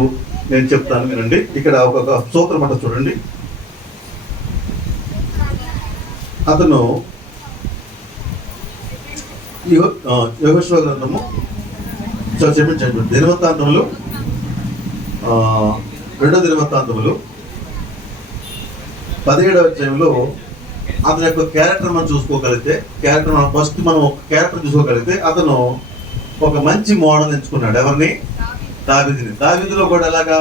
నేను చెప్తాను వినండి. ఇక్కడ ఒక సూత్రం అంట చూడండి. అతను యెహోషువ గ్రంథము క్షమించండి, దినవృత్తాంతములు 2వ దినవృత్తాంతములు 17వ అధ్యాయంలో అతని యొక్క క్యారెక్టర్ మనం చూసుకోగలిగితే, ఫస్ట్ మనం ఒక క్యారెక్టర్ చూసుకోగలిగితే అతను ఒక మంచి మోడల్ ఎంచుకున్నాడు. ఎవరిని? దావీదుని. దావీదులో కూడా ఎలాగా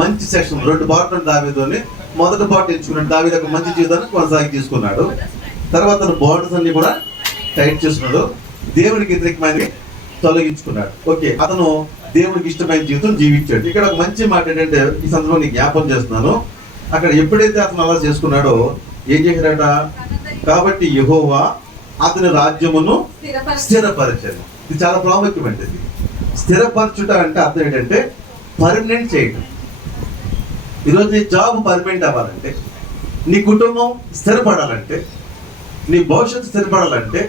మంచి సెక్షన్ 2 పార్ట్లు దావీదుని. మొదటి పార్ట్ ఎంచుకున్నాడు. దావీదు ఒక మంచి జీవితాన్ని కొనసాగి తీసుకున్నాడు. తర్వాత తన బార్డర్స్ అన్ని కూడా టైట్ చేసుకున్నాడు. దేవునికి వ్యతిరేకమైన తొలగించుకున్నాడు. ఓకే, అతను దేవునికి ఇష్టమైన జీవితం జీవించాడు. ఇక్కడ ఒక మంచి మాట ఏంటంటే ఈ సందర్భంలో నీకు జ్ఞాపకం చేస్తున్నాను. అక్కడ ఎప్పుడైతే అతను అలా చేసుకున్నాడో ఏం చేశాడట? కాబట్టి యెహోవా అతని రాజ్యమును స్థిరపరిచాడు. ఇది చాలా ప్రాముఖ్యమైనది. స్థిరపరచుట అంటే అర్థం ఏంటంటే పర్మనెంట్ చేయటం. ఈరోజు నీ జాబ్ పర్మనెంట్ అవ్వాలంటే, నీ కుటుంబం స్థిరపడాలంటే, నీ భవిష్యత్తు స్థిరపడాలంటే